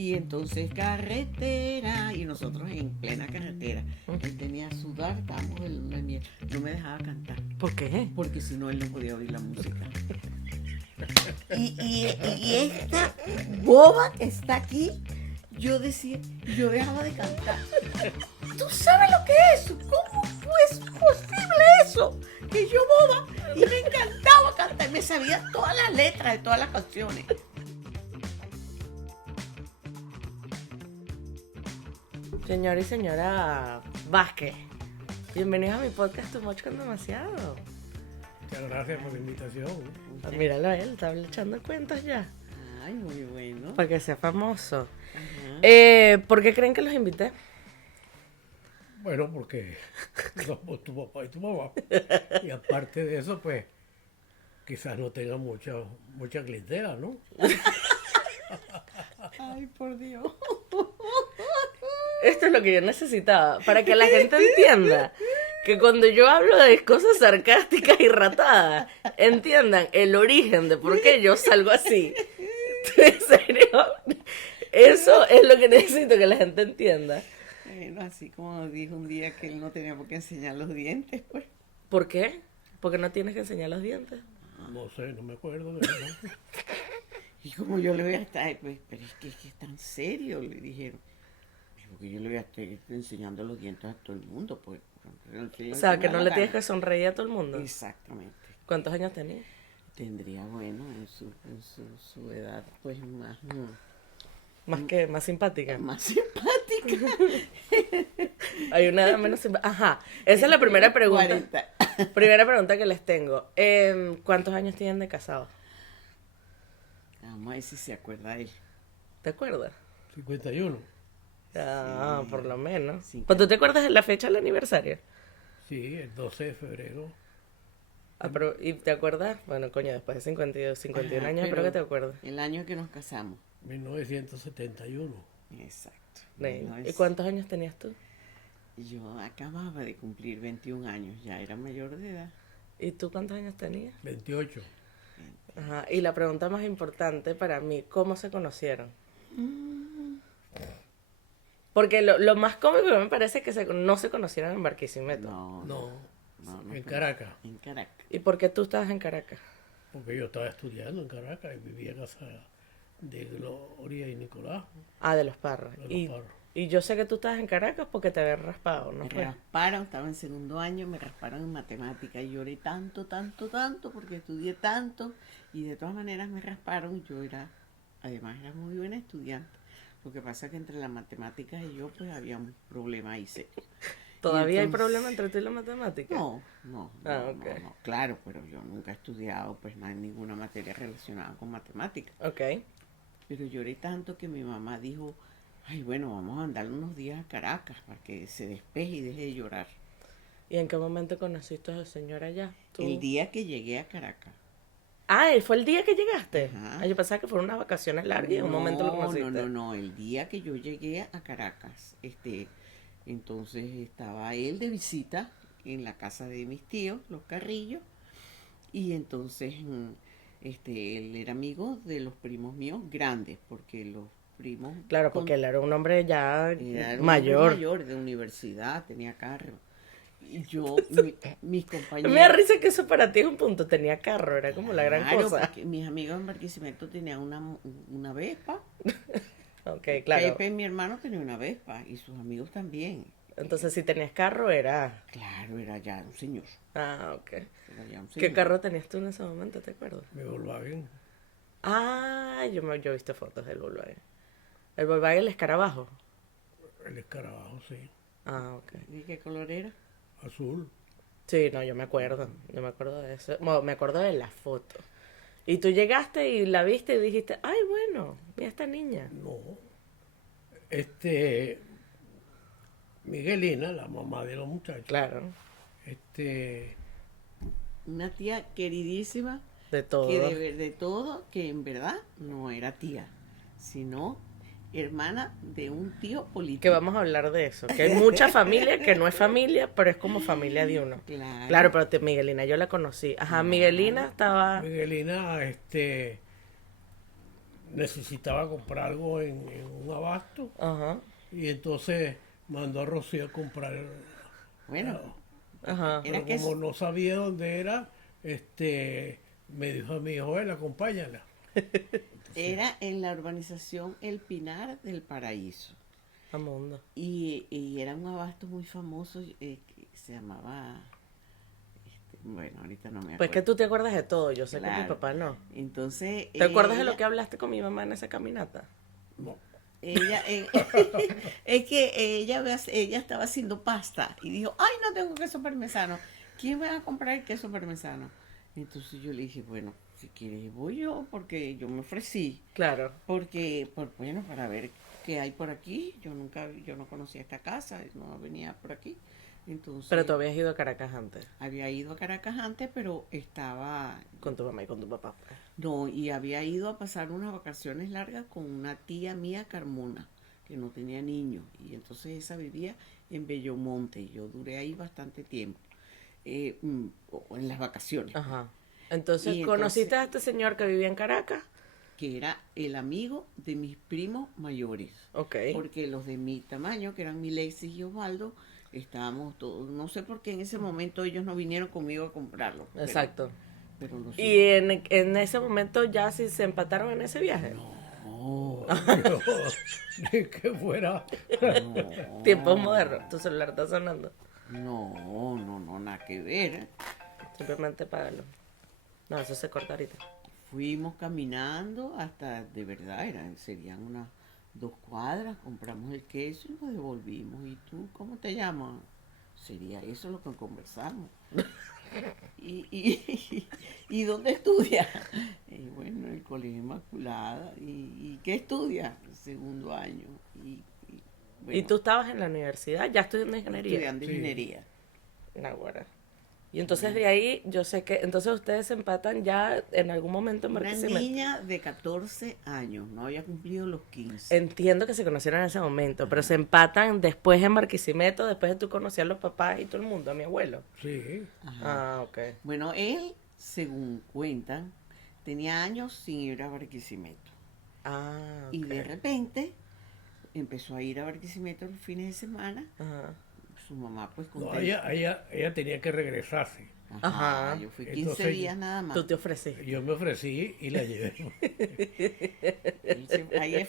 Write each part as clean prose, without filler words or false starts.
Y entonces carretera, y nosotros en plena carretera. Él tenía a sudar, estábamos en luna de miel. No me dejaba cantar, ¿Por qué? porque si no él no podía oír la música. Y esta boba que está aquí, yo decía, yo dejaba de cantar. ¿Tú sabes lo que es eso? ¿Cómo es posible eso? Que yo boba y me encantaba cantar, me sabía todas las letras de todas las canciones. Señor y señora Vázquez, bienvenidos a mi podcast Tu Much con Demasiado. Muchas gracias por la invitación. Míralo a él, está echando cuentos ya, Ay, muy bueno. para que sea famoso. Ajá. ¿Por qué creen que los invité? Bueno, porque somos tu papá y tu mamá. Y aparte de eso, pues, quizás no tenga mucha clientela, ¿no? Ay, por Dios. Esto es lo que yo necesitaba, para que la gente entienda que cuando yo hablo de cosas sarcásticas y ratadas, entiendan el origen de por qué yo salgo así. En serio, eso es lo que necesito que la gente entienda. Bueno, así como dijo un día que él no tenía por qué enseñar los dientes, pues. ¿Por qué? Porque no tienes que enseñar los dientes. No sé, no me acuerdo de eso. Y como yo le voy a estar, pues, pero es que es tan serio, le dijeron. Porque yo le voy a estar enseñando los dientes a todo el mundo, pues. O sea, que no le tienes que sonreír a todo el mundo. Exactamente. ¿Cuántos años tenías? Tendría, bueno, en su edad, pues, Más simpática. más simpática. Hay una edad menos simpática. Ajá, esa es la primera pregunta. 40. Primera pregunta que les tengo. ¿Cuántos años tienen de casados? Vamos a ver si se acuerda él. ¿Te acuerdas? 51. Ah, Sí. por lo menos. Sí, ¿Cuándo te acuerdas de la fecha del aniversario? Sí, el 12 de febrero. ¿Y te acuerdas? Bueno, coño, después de 51 Ajá, años, espero pero que te acuerdes. El año que nos casamos. 1971. Exacto. ¿Y cuántos años tenías tú? Yo acababa de cumplir 21 años, ya era mayor de edad. ¿Y tú cuántos años tenías? 28. Ajá, y la pregunta más importante para mí, ¿cómo se conocieron? Porque lo más cómico que me parece es que no se conocieron en Barquisimeto. No, no en fue- Caracas. En Caracas. ¿Y por qué tú estabas en Caracas? Porque yo estaba estudiando en Caracas y vivía en casa de Gloria y Nicolás. Ah, de los Parros. De los Y, Parros. y yo sé que tú estabas en Caracas porque te habías raspado, ¿no Me fue? rasparon, estaba en segundo año, me rasparon en matemática y lloré tanto, porque estudié tanto y de todas maneras me rasparon. Además era muy buena estudiante. Lo que pasa es que entre las matemáticas y yo pues había un problema ahí serio. ¿Todavía hay entonces- problema entre tú y la matemática? No, Ah, ok. no, claro, pero yo nunca he estudiado pues ninguna materia relacionada con matemáticas. Ok. Pero lloré tanto que mi mamá dijo, ay bueno, vamos a mandarle unos días a Caracas para que se despeje y deje de llorar. ¿Y en qué momento conociste a esa señora allá? ¿Tú? El día que llegué a Caracas. Ah, ¿fue el día que llegaste? Ajá. Ah, yo pensaba que fueron unas vacaciones largas y en un momento lo conociste. No, el día que yo llegué a Caracas, entonces estaba él de visita en la casa de mis tíos, los Carrillos, y entonces él era amigo de los primos míos grandes, porque los primos... Claro, porque él era un hombre ya era un mayor. hombre mayor, de universidad, tenía carro. Y yo, mis compañeros... Me da risa que eso para ti es un punto. Tenía carro, era como la gran Claro, cosa. porque mis amigos en Barquisimeto tenían una Vespa. Ok, claro. Pepe, mi hermano, tenía una Vespa y sus amigos también. Entonces, si tenías carro, era... Claro, era ya un señor. Ah, ok. Era ya un ¿Qué señor. carro tenías tú en ese momento, te acuerdas? Mi Volkswagen. Ah, yo he visto fotos del Volkswagen. El Volkswagen, el escarabajo. El escarabajo, sí. Ah, ok. ¿Y qué color era? Azul. Sí, no, yo me acuerdo. Yo me acuerdo de eso. Bueno, me acuerdo de la foto. Y tú llegaste y la viste y dijiste, ay, bueno, mira esta niña. No. Miguelina, la mamá de los muchachos. Claro, Una tía queridísima, de todo. que de todo, que en verdad no era tía, sino hermana de un tío político. Que vamos a hablar de eso. Que hay mucha familia que no es familia, pero es como familia de uno. Claro. Claro, pero Miguelina yo la conocí. Ajá, Miguelina estaba... Miguelina, necesitaba comprar algo en un abasto Ajá, y entonces mandó a Rocío a comprar. Bueno, ajá. era Pero que como no sabía dónde era, me dijo a mi hijo, él, acompáñala. era en la urbanización El Pinar del Paraíso. Amundo. Y era un abasto muy famoso que se llamaba, bueno, ahorita no me Pues que acuerdo. tú te acuerdas de todo, yo sé que mi Claro. papá no. Entonces, ¿Te acuerdas de lo que hablaste con mi mamá en esa caminata? No. ella, es que ella estaba haciendo pasta y dijo, ay, no tengo queso parmesano. ¿Quién me va a comprar el queso parmesano? Entonces yo le dije, bueno, si quieres voy yo, porque yo me ofrecí. Claro. Porque, bueno, para ver qué hay por aquí. Yo no conocía esta casa, no venía por aquí. Pero Entonces, tú habías ido a Caracas antes, había ido a Caracas antes, pero estaba, con tu mamá y con tu papá, pues. no, y había ido a pasar unas vacaciones largas con una tía mía, Carmona, que no tenía niños. Y entonces esa vivía en Bellomonte. Y yo duré ahí bastante tiempo, en las vacaciones, pues. Ajá. Entonces, Y ¿conociste entonces, a este señor que vivía en Caracas? que era el amigo de mis primos mayores. Ok. Porque los de mi tamaño, que eran Milexis y Osvaldo, estábamos todos, no sé por qué en ese momento ellos no vinieron conmigo a comprarlo. Exacto. Pero lo Y en ese momento ya sí se empataron en ese viaje. No, Yo, ni que fuera. no, Tiempos modernos. Tu celular está sonando. no, nada que ver. Simplemente págalo. No, eso se corta ahorita. Fuimos caminando hasta, de verdad, serían unas 2 cuadras, compramos el queso y nos devolvimos. ¿Y tú cómo te llamas? Sería eso lo que conversamos. ¿Y dónde estudias? Y bueno, el Colegio Inmaculada. ¿Y qué estudias? Segundo año. ¿Y Bueno, tú estabas en la universidad ya estudiando ingeniería? estudiando Sí. ingeniería. Naguará. Y entonces de ahí, yo sé que, entonces ustedes se empatan ya en algún momento en Una Barquisimeto. niña de 14 años, no había cumplido los 15. Entiendo que se conocieron en ese momento, pero se empatan después en Barquisimeto, después de tú conocer a los papás y todo el mundo, a mi abuelo. Sí. Ajá. Ah, ok. Bueno, él, según cuentan, tenía años sin ir a Barquisimeto. Ah, ok. Y de repente empezó a ir a Barquisimeto los fines de semana. Ajá. Su mamá, pues, No, contenta. ella tenía que regresarse. Ajá, Ajá. yo fui 15 Entonces, días nada más. Tú te ofreciste. Yo me ofrecí y la llevé. Ahí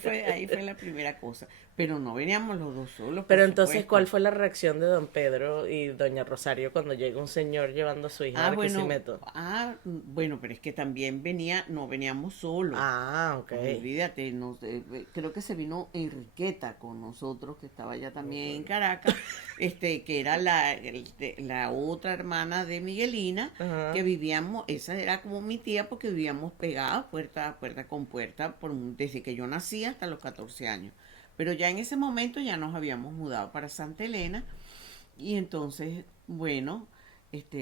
fue la primera cosa. Pero no veníamos los dos solos, por Pero entonces, supuesto. ¿cuál fue la reacción de don Pedro y doña Rosario cuando llega un señor llevando a su hija a Barquisimeto? Bueno, pero es que también no veníamos solos. Ah, ok. Olvídate, creo que se vino Enriqueta con nosotros, que estaba ya también en Caracas, que era la otra hermana de Miguelina, Ajá. que vivíamos, esa era como mi tía, porque vivíamos pegadas puerta con puerta, desde que yo nací hasta los 14 años. Pero ya en ese momento ya nos habíamos mudado para Santa Elena, y entonces, bueno,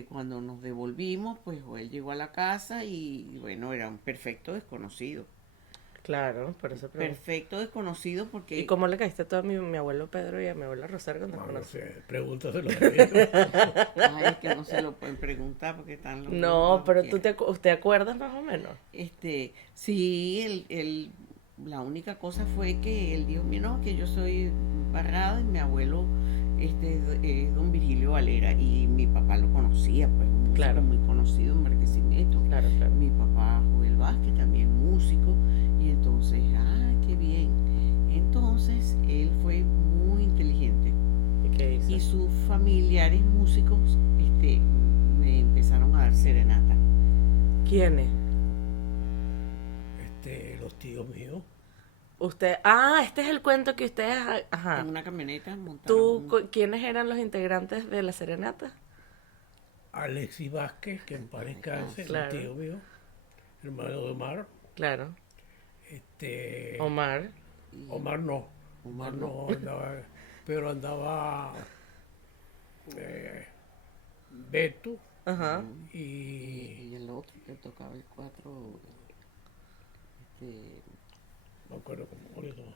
cuando nos devolvimos, pues él llegó a la casa y bueno, era un perfecto desconocido. Claro, por eso pregunto. Perfecto desconocido porque... ¿Y cómo le caíste tú a mi abuelo Pedro y a mi abuela Rosario cuando No, nos no conocimos? sé, pregúntaselo a ellos. Ay, es que no se lo pueden preguntar porque están los No, dos pero aquí. ¿te acuerdas más o menos? Sí, la única cosa fue que él dijo, mira, no, que yo soy Barrada y mi abuelo es don Virgilio Valera y mi papá lo conocía, pues un músico Claro. muy conocido en Barquisimeto. Claro, claro. Mi papá Joel Vázquez, también músico, y entonces, qué bien. Entonces, él fue muy inteligente. ¿Y qué hizo? Y sus familiares músicos me empezaron a dar serenata. ¿Quién es? Los tíos míos. Usted, este es el cuento que ustedes, ajá. En una camioneta montaron. ¿Quiénes eran los integrantes de la serenata? Alexis Vázquez, que en paz descanse, Claro. un tío mío, hermano de Omar. Claro. Omar Omar. no. Omar no andaba, pero andaba Beto Ajá. y Y el otro que tocaba el cuatro. no me acuerdo cómo le llamaba.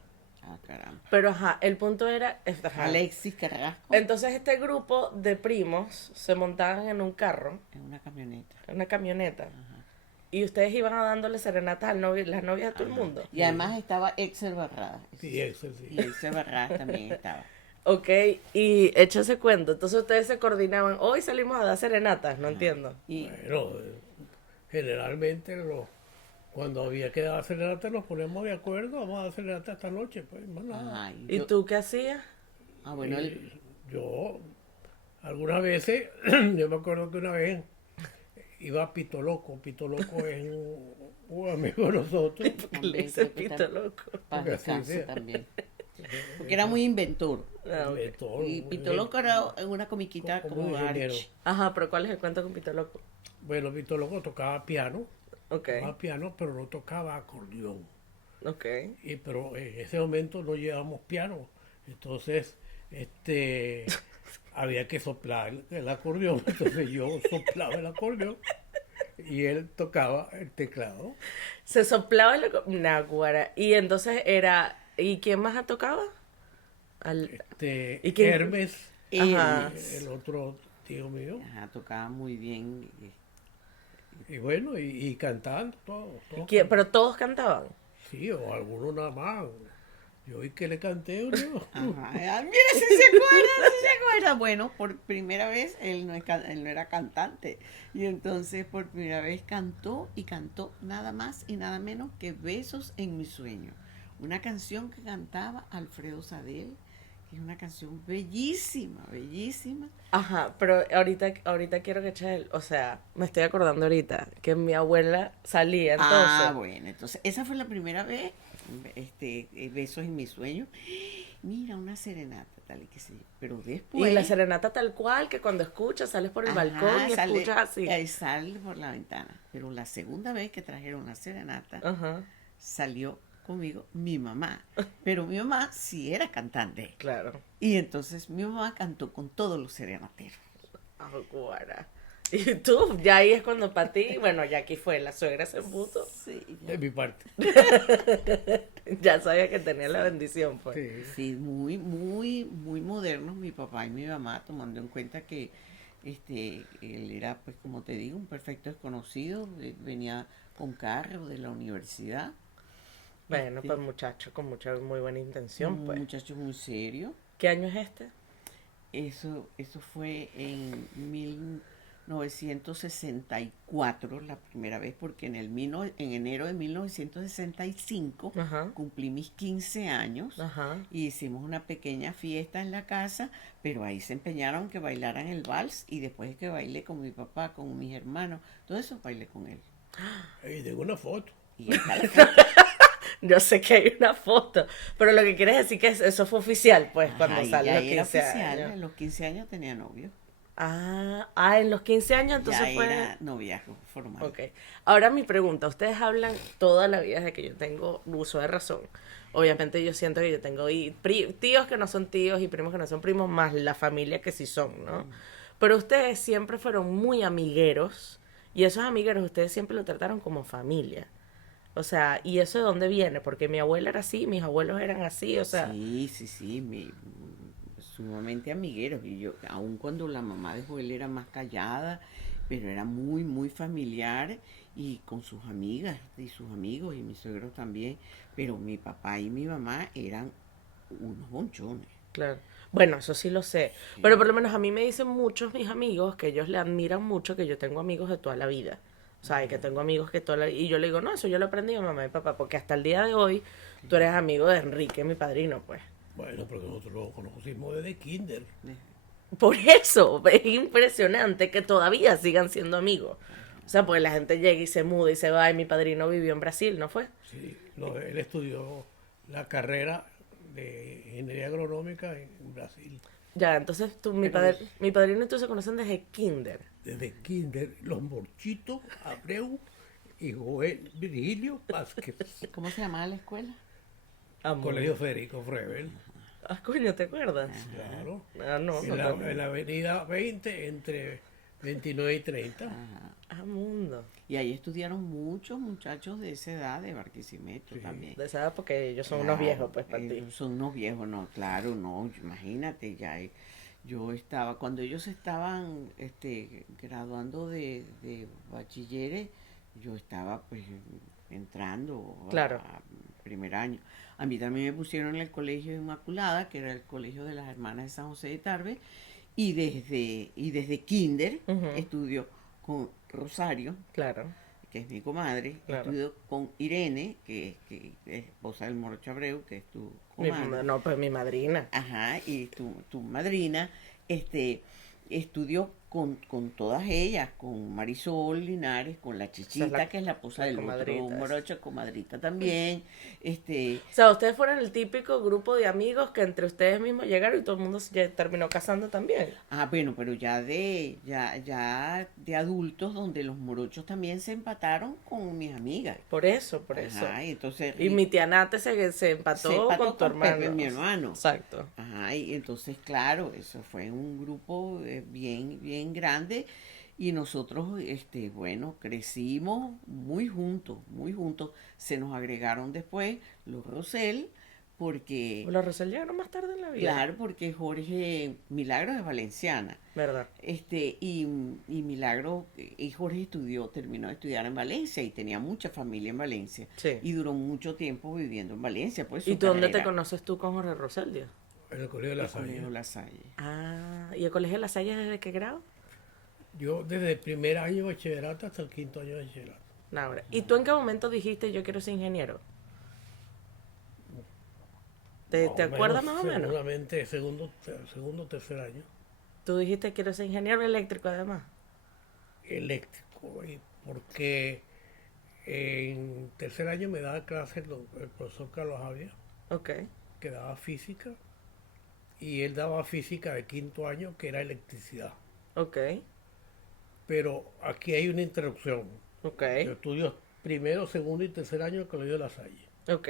Caramba. Pero ajá, el punto era, ajá. Alexis Carrasco Entonces este grupo de primos se montaban en un carro, en una camioneta. en una camioneta, Ajá. Y ustedes iban a dándole serenatas al novio, las novias a todo el mundo. Y además estaba Excel Barradas. Sí, eso sí. Y Excel Barradas también estaba. Ok, y hecho ese cuento. Entonces ustedes se coordinaban. Hoy salimos a dar serenatas, no entiendo. Y Bueno, generalmente cuando había que dar serenata nos ponemos de acuerdo, vamos a dar serenata esta noche, pues más nada. ajá, ¿Y tú qué hacías? bueno, Yo, algunas veces, yo me acuerdo que una vez iba a Pito Loco. Pito Loco es un amigo de nosotros. ¿Qué le también dice creo que pito tam- loco? paz Porque así descanse sea. también. Porque era muy inventor. Ah, ok. De todo, Y Pito Loco era una comiquita como como ingeniero. Arch. Ajá, pero ¿cuál es el cuento con pito loco? Bueno, Pito Loco tocaba piano, Ok, pero no tocaba acordeón. ok. Pero en ese momento no llevábamos piano. Entonces, había que soplar el acordeón. Entonces yo soplaba el acordeón y él tocaba el teclado. Se soplaba el Naguara. Y entonces era. ¿Y quién más tocaba? ¿Y quién? Hermes, Ajá. el otro tío mío. Ajá, tocaba muy bien. Y bueno, y cantaban todos. Pero todos cantaban. Sí, o algunos nada más. Yo vi que le canté uno. Ajá, mira si se acuerda, si se acuerda. Bueno, por primera vez él no era cantante. Y entonces por primera vez cantó y cantó nada más y nada menos que Besos en mi sueño. Una canción que cantaba Alfredo Sadel, que es una canción bellísima, bellísima. Ajá, pero ahorita quiero que eches o sea, me estoy acordando ahorita que mi abuela salía entonces. Bueno, entonces esa fue la primera vez, Besos en mi sueño. Mira, una serenata, tal y que sí. Pero después... Y la serenata tal cual, que cuando escuchas sales por el Ajá, balcón y sale, escuchas así. sale por la ventana. Pero la segunda vez que trajeron la serenata, Ajá, salió conmigo mi mamá. Pero mi mamá sí era cantante. claro. Y entonces mi mamá cantó con todos los serenateros. Aguara. Y tú, ya ahí es cuando para ti, bueno, ya aquí fue, la suegra se puso, Sí, De mi parte. ya sabía que tenía la bendición, pues. Sí. sí, muy, muy, muy modernos mi papá y mi mamá, tomando en cuenta que él era, pues como te digo, un perfecto desconocido, venía con carro de la universidad. Bueno, Este, pues muchacho, con mucha, muy buena intención, un pues. muchacho muy serio. ¿Qué año es este? Eso fue en 1964 la primera vez, porque en enero de 1965 Ajá, cumplí mis 15 años ajá. y hicimos una pequeña fiesta en la casa, pero ahí se empeñaron que bailaran el vals y después de que bailé con mi papá, con mis hermanos, todo eso bailé con él. Y tengo una foto. Y está la foto. Yo sé que hay una foto, pero lo que quieres decir que eso fue oficial, pues, cuando Ajá, y salió ya los era 15 oficial, años. a los 15 años tenía novio. En los 15 años entonces Ya fue... era noviazgo formal. Ok. Ahora mi pregunta, ustedes hablan toda la vida desde que yo tengo uso de razón. Obviamente yo siento que yo tengo tíos que no son tíos y primos que no son primos, más la familia que sí son, ¿no? Pero ustedes siempre fueron muy amigueros y esos amigueros ustedes siempre lo trataron como familia. O sea, ¿y eso de dónde viene? Porque mi abuela era así, mis abuelos eran así, o sea... Sí, sí, sí, sumamente amigueros. Y yo, aun cuando la mamá de Joel era más callada, pero era muy, muy familiar y con sus amigas y sus amigos y mis suegros también. Pero mi papá y mi mamá eran unos bonchones. Claro. Bueno, eso sí lo sé. Pero por lo menos a mí me dicen muchos mis amigos que ellos le admiran mucho que yo tengo amigos de toda la vida. O sea, y que tengo amigos que toda la vida... Y yo le digo, no, eso yo lo aprendí de mamá y papá, porque hasta el día de hoy tú eres amigo de Enrique, mi padrino, pues. Bueno, porque nosotros lo conocimos desde kinder. Por eso, es impresionante que todavía sigan siendo amigos. O sea, pues la gente llega y se muda y se va y mi padrino vivió en Brasil, ¿no fue? Sí, no, él estudió la carrera de ingeniería agronómica en Brasil. Ya, entonces mi padrino y tú se conocen desde kinder. Desde kinder, los Morchitos, Abreu y Joel Virgilio Vázquez. ¿Cómo se llamaba la escuela? Colegio Federico Frebel. Ah, coño, ¿te acuerdas? Claro. Ah, no. En la avenida 20 entre 29 y 30. Ah, mundo. Y ahí estudiaron muchos muchachos de esa edad de Barquisimeto también. De esa edad porque ellos son unos Claro, viejos, pues, para ti. Son unos viejos, no, claro, no, imagínate, ya yo estaba, cuando ellos estaban graduando de bachilleres, yo estaba pues entrando Claro. a primer año. A mí también me pusieron en el Colegio Inmaculada, que era el colegio de las hermanas de San José de Tarbe, y desde kinder Ujú. estudió con Rosario, Claro, que es mi comadre, claro. estudió con Irene, que es esposa del Morocho Abreu, que es tu comadre. No, pues mi madrina. Ajá, y tu madrina, este, estudió con todas ellas, con Marisol Linares, con la Esa es Chichita, que es la esposa la del otro comadrita. Esa. morocho, comadrita también, O sea, ustedes fueron el típico grupo de amigos que entre ustedes mismos llegaron y todo el mundo se ya terminó casando también. bueno, pero ya de adultos, donde los morochos también se empataron con mis amigas. Por eso, por eso. Ajá, y entonces Y mi tía Nate se empató, se empató con tu con Pepe, hermano. mi hermano. Exacto. Ajá, y entonces, claro, eso fue un grupo bien, bien grande y nosotros, bueno, crecimos muy juntos. Se nos agregaron después los Rosell, porque, Los Rosell llegaron más tarde en la vida. claro, porque Jorge Milagro es valenciana. ¿Verdad? Y Milagro, y Jorge terminó de estudiar en Valencia y tenía mucha familia en Valencia. Sí. Y duró mucho tiempo viviendo en Valencia, pues ¿Y su tú dónde te carrera, conoces tú con Jorge Roseldio? En el Colegio de la el Colegio Salle. La Salle. Ah, ¿y el colegio de La Salle desde qué grado? Yo desde el primer año de bachillerato hasta el quinto año de bachillerato. No, ahora. ¿Y tú en qué momento dijiste yo quiero ser ingeniero? ¿Te acuerdas más o menos? Seguramente segundo, tercer año. Tú dijiste quiero ser ingeniero eléctrico además. Eléctrico. Porque en tercer año me daba clases el profesor Carlos Javier, Ok, que daba física. Y él daba física de quinto año, que era electricidad. ok, Pero aquí hay una interrupción. ok, Yo estudio primero, segundo y tercer año en el Colegio de la Salle. ok.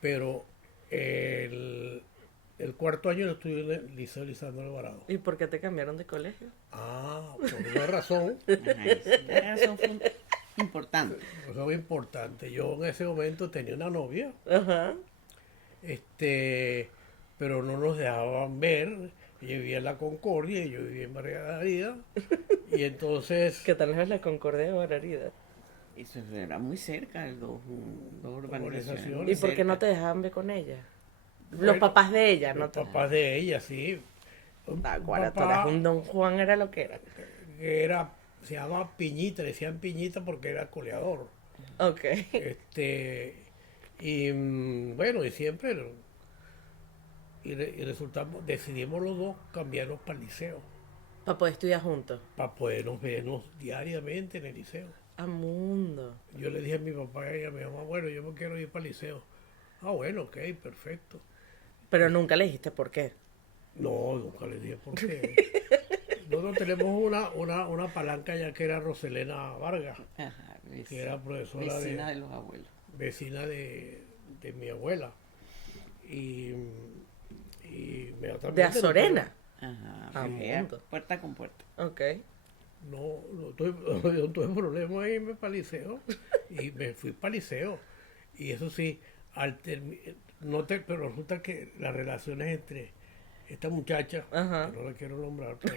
Pero el cuarto año lo estudié en el Liceo Lisandro Alvarado. ¿Y por qué te cambiaron de colegio? Por una razón, Ajá, eso fue importante. razón importante. Yo en ese momento tenía una novia, Ajá. pero no nos dejaban ver. Ella vivía en la Concordia y yo vivía en Margarita. Y entonces, ¿Qué tal es la Concordia de Bararida? Eso era muy cerca, dos urbanizaciones. Urbanizaciones. muy ¿Y por qué no cerca. te dejaban ver con ella? Los bueno, papás de ella, los no te... papás de ella, sí. Un Tacuara, tú papá eras un Don Juan, era lo que era. que se llamaba Piñita, le decían Piñita porque era coleador. Ok. Bueno, y siempre, resultamos, decidimos los dos cambiarnos para el liceo, Para poder estudiar juntos. para podernos vernos diariamente en el liceo. A mundo. Yo le dije a mi papá y a mi mamá, bueno, yo me quiero ir para el liceo. Ah, bueno, ok, perfecto. Pero nunca le dijiste por qué. No, nunca le dije por qué. Nosotros tenemos una palanca ya que era Roselena Vargas, Ajá, que era profesora vecina de los abuelos. vecina de mi abuela. Y De inmediatamente Azorena. Ajá, A porque era mundo. puerta con puerta. Ok. no tuve problema en irme para el liceo. Y me fui para el liceo. Y eso sí, pero resulta que las relaciones entre esta muchacha, Ajá. que no la quiero nombrar, pero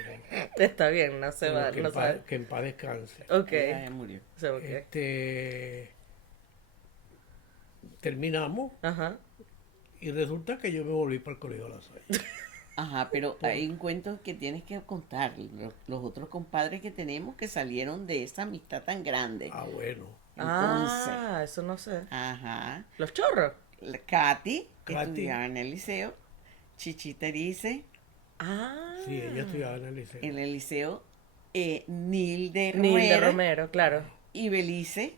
Está bien, no se va, que, no sabe. que en paz descanse. Ok. Ella ya murió. O sea, ok. Terminamos Ajá. y resulta que yo me volví para el Colegio de la Salle. Ajá, pero hay un cuento que tienes que contar. Los otros compadres que tenemos que salieron de esa amistad tan grande. Ah, bueno. Entonces, Eso no sé. ajá. Los chorros. Katy Katy. estudiaba en el liceo. Chichita Erice Ah. Sí, ella estudiaba en el liceo. en el liceo. Nilde Nilde Romero Romero, claro. y Belice.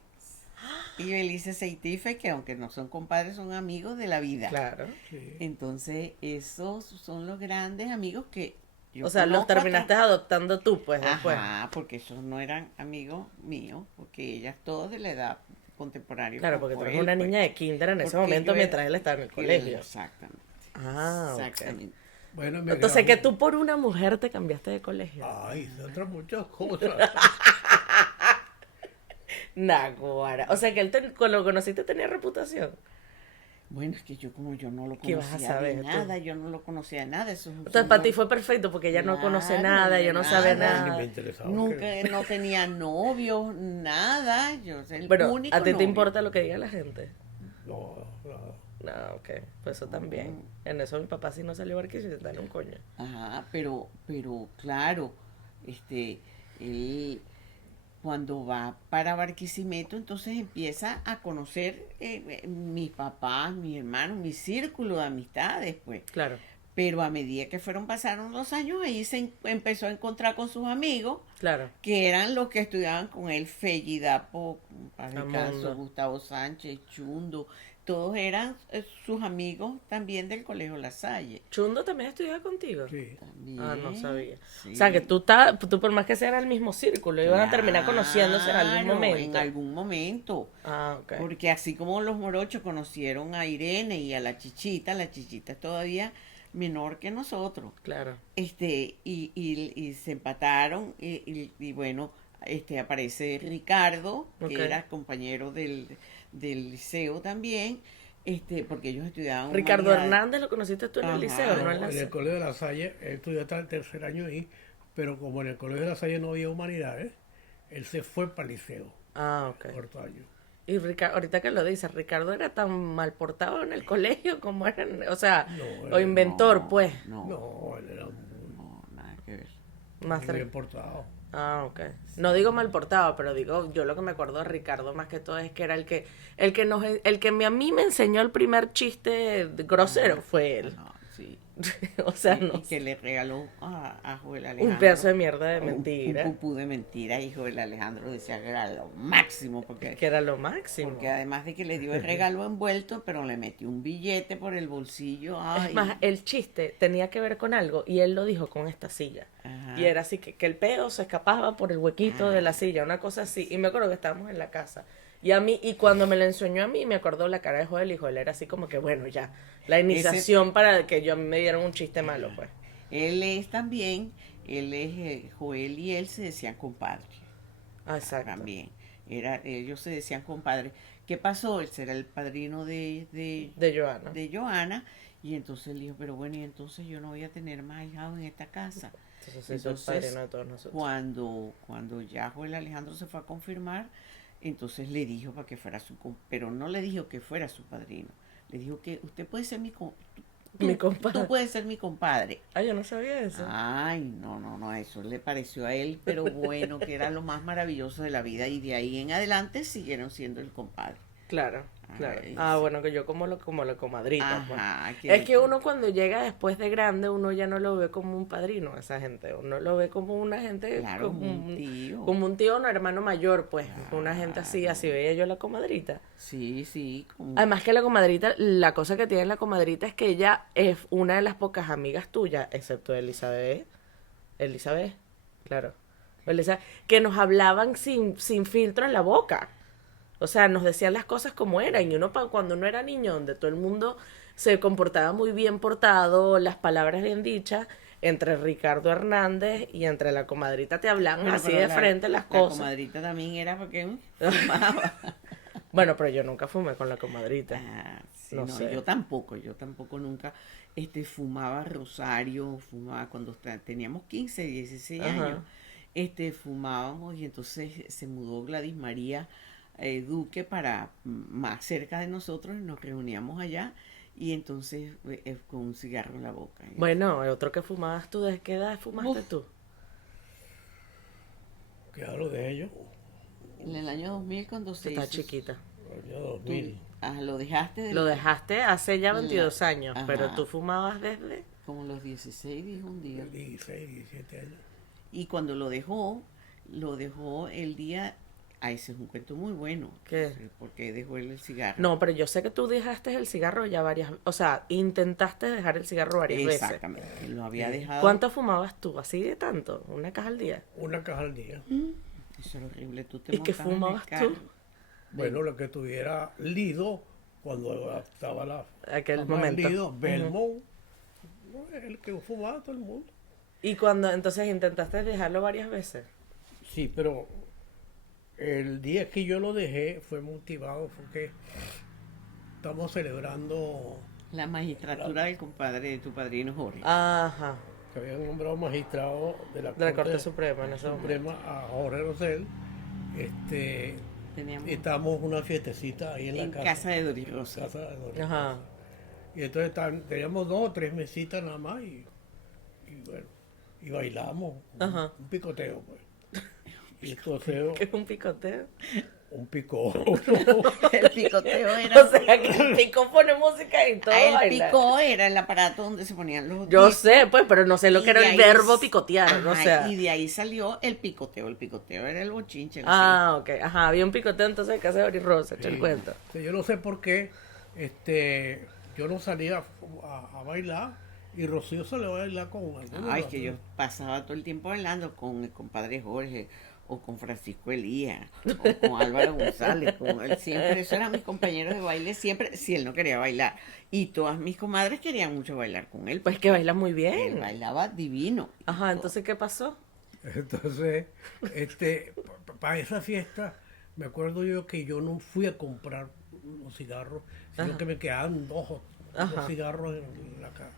Y Belice Seitife, que aunque no son compadres, son amigos de la vida. Claro. Sí. Entonces, esos son los grandes amigos que yo O sea, los conozco acá. terminaste adoptando tú, pues, después. Ajá, porque esos no eran amigos míos, porque ellas todas de la edad contemporánea. Claro, porque tú eres una niña de kinder en ese Porque momento yo era- mientras él estaba en el colegio. Exactamente. Ah, ok. Exactamente. Bueno, me Entonces que gradué. tú por una mujer te cambiaste de colegio. Ay, de otras muchas cosas. Naguara. O sea que él lo conociste tenía reputación. Bueno, es que yo como yo no lo ¿Qué vas a conocía saber de tú? nada, yo no lo conocía de nada, eso es un Entonces para ti señor. fue perfecto porque ella no conoce Claro, nada, ella no sabe nada. Ni me nada. interesaba. Nunca, no tenía novio, nada, yo soy el Bueno, ¿a único ti te novio. importa lo que diga la gente? No, nada. No, ok, pues eso también. En eso mi papá sí no salió a Barquisimeto, en un coño. Ajá, pero claro, él cuando va para Barquisimeto, entonces empieza a conocer mis papás, mis hermanos, mi círculo de amistades, pues. Claro, Pero a medida que fueron pasaron los años, ahí empezó a encontrar con sus amigos, claro. que eran los que estudiaban con él, Felli Dapo, Padre Canso, Amundo. Gustavo Sánchez, Chundo, todos eran sus amigos también del Colegio La Salle. ¿Chundo también estudiaba contigo? Sí. También, Ah, no sabía. sí. O sea, que tú por más que sea era el mismo círculo, iban a terminar conociéndose en algún Claro, momento. en algún momento. Ah, ok. Porque así como los morochos conocieron a Irene y a la Chichita es todavía menor que nosotros. Claro. Y se empataron y bueno, aparece Ricardo, que Ok. era compañero del liceo también, porque ellos estudiaban Ricardo humanidades. Hernández lo conociste tú en el Ajá. liceo, ¿no? En la En el Colegio de La Salle, él estudió hasta el tercer año ahí, pero como en el Colegio de La Salle no había humanidades, él se fue para el liceo, Ah, ok. cuarto año. Y ahorita que lo dices, Ricardo era tan mal portado en el colegio como era, o sea, No, o inventor, No, pues. No, No, él era no, nada que ver. Más muy bien portado. Ah, ok. No digo mal portado, pero digo, yo lo que me acuerdo de Ricardo más que todo es que era el que a mí me enseñó el primer chiste grosero fue él. No, sí. O sea, Y no que le regaló a Joel Alejandro un pedazo de mierda de un mentira, pupú de mentira, y Joel Alejandro decía que era lo máximo, porque que era lo máximo. Porque además de que le dio el regalo envuelto, pero le metió un billete por el bolsillo. Ay, Es más, el chiste tenía que ver con algo y él lo dijo con esta silla. Ajá. Y era así que el peo se escapaba por el huequito de la silla, una cosa así. Y me acuerdo que estábamos en la casa. Y cuando me lo enseñó a mí, me acordó la cara de Joel y Joel era así como que, bueno, ya, la iniciación para que a mí me dieran un chiste malo, pues. Él es también, Joel y él se decían compadres. Ah, exacto. También. Ellos se decían compadres. ¿Qué pasó? Él era el padrino De Joana. de Joana. Y entonces él dijo, pero bueno, y entonces yo no voy a tener más hijados en esta casa. Entonces se hizo el padrino de todos nosotros. Cuando ya Joel Alejandro se fue a confirmar, entonces le dijo para que fuera pero no le dijo que fuera su padrino. Le dijo que usted puede ser Mi compadre. Tú puedes ser mi compadre. Ah, yo no sabía eso. Ay, no, eso le pareció a él, pero bueno, que era lo más maravilloso de la vida, y de ahí en adelante siguieron siendo el compadre. Claro, claro. Ay, Ah, sí. bueno, que yo como la comadrita, pues. Ajá, Es que uno cuando llega después de grande, uno ya no lo ve como un padrino a esa gente. Uno lo ve como una gente, Claro, como un tío. como un tío o un hermano mayor, pues. Una gente así veía yo la comadrita. Sí, como... Además que la comadrita, la cosa que tiene la comadrita es que ella es una de las pocas amigas tuyas, excepto Elizabeth, claro, Elizabeth, que nos hablaban sin filtro en la boca. O sea, nos decían las cosas como eran. Y uno, cuando uno era niño, donde todo el mundo se comportaba muy bien portado, las palabras bien dichas, entre Ricardo Hernández y entre la comadrita te hablan Bueno, así pero de frente las La cosas. comadrita también era porque fumaba. Bueno, pero yo nunca fumé con la comadrita. Ah, sí, No no, sé. yo tampoco nunca fumaba rosario, fumaba cuando teníamos 15, 16 Ajá. años, fumábamos, y entonces se mudó Gladys María Duque para más cerca de nosotros, y nos reuníamos allá, y entonces con un cigarro en la boca. Bueno, otro que fumabas tú, ¿de qué edad fumaste Uf. tú? ¿Qué hablo de ellos? En el año 2000 cuando se Está hizo chiquita. El año 2000. lo dejaste Lo dejaste hace ya La- 22 años, Ajá. pero tú fumabas desde... como los 16, dijo un día. 16, 17 años. Y cuando lo dejó el día, ese es un cuento muy bueno. ¿Qué? Porque dejó él el cigarro. No, pero yo sé que tú dejaste el cigarro ya o sea, intentaste dejar el cigarro varias veces. Exactamente. Él lo había dejado. ¿Cuánto fumabas tú? ¿Así de tanto? ¿Una caja al día? Una caja al día. Eso era horrible. Tú te ¿Y qué montabas en el fumabas carro. tú? Bueno, lo que tuviera Lido, cuando estaba Aquel estaba momento. Lido, Belmont, el que fumaba todo el mundo. ¿Y cuando entonces intentaste dejarlo varias veces? Sí, pero el día que yo lo dejé fue motivado porque estamos celebrando La magistratura del compadre de tu padrino Jorge. Ajá. que habían nombrado magistrado de la De la Corte Suprema en ese momento. Suprema a Jorge Rosell. Teníamos Estábamos una fiestecita ahí en en la casa de Doris Rosa. casa de Doris Ajá. Rosa. Y entonces teníamos 2 o 3 mesitas nada más y bueno, y bailamos Ajá. un picoteo, pues. Y entonces ¿Qué es un picoteo? un picó. El picoteo era. O sea, que el pico pone música y todo. El baila. picó era el aparato donde se ponían los Yo discos. sé, pues, pero no sé lo Y que era de el ahí verbo es- picotear, Ajá, o sea. y de ahí salió el picoteo. El picoteo era el bochinche. ¿no? Ah, ok. Ajá, había un picoteo entonces en casa de Doris Rosa, echa el Sí. cuento. Sí, yo no sé por qué yo no salía a bailar y Rocío salió a bailar con algunos. Ay, que yo pasaba todo el tiempo bailando con el compadre Jorge, o con Francisco Elías, o con Álvaro González, con él. Siempre, esos eran mis compañeros de baile, siempre, si él no quería bailar. Y todas mis comadres querían mucho bailar con él, Pues que baila muy él bien. bailaba divino. Ajá, entonces, ¿qué pasó? Entonces, para esa fiesta, me acuerdo yo que yo no fui a comprar los cigarros, sino Ajá. que me quedaban dos Ajá. cigarros en la caja.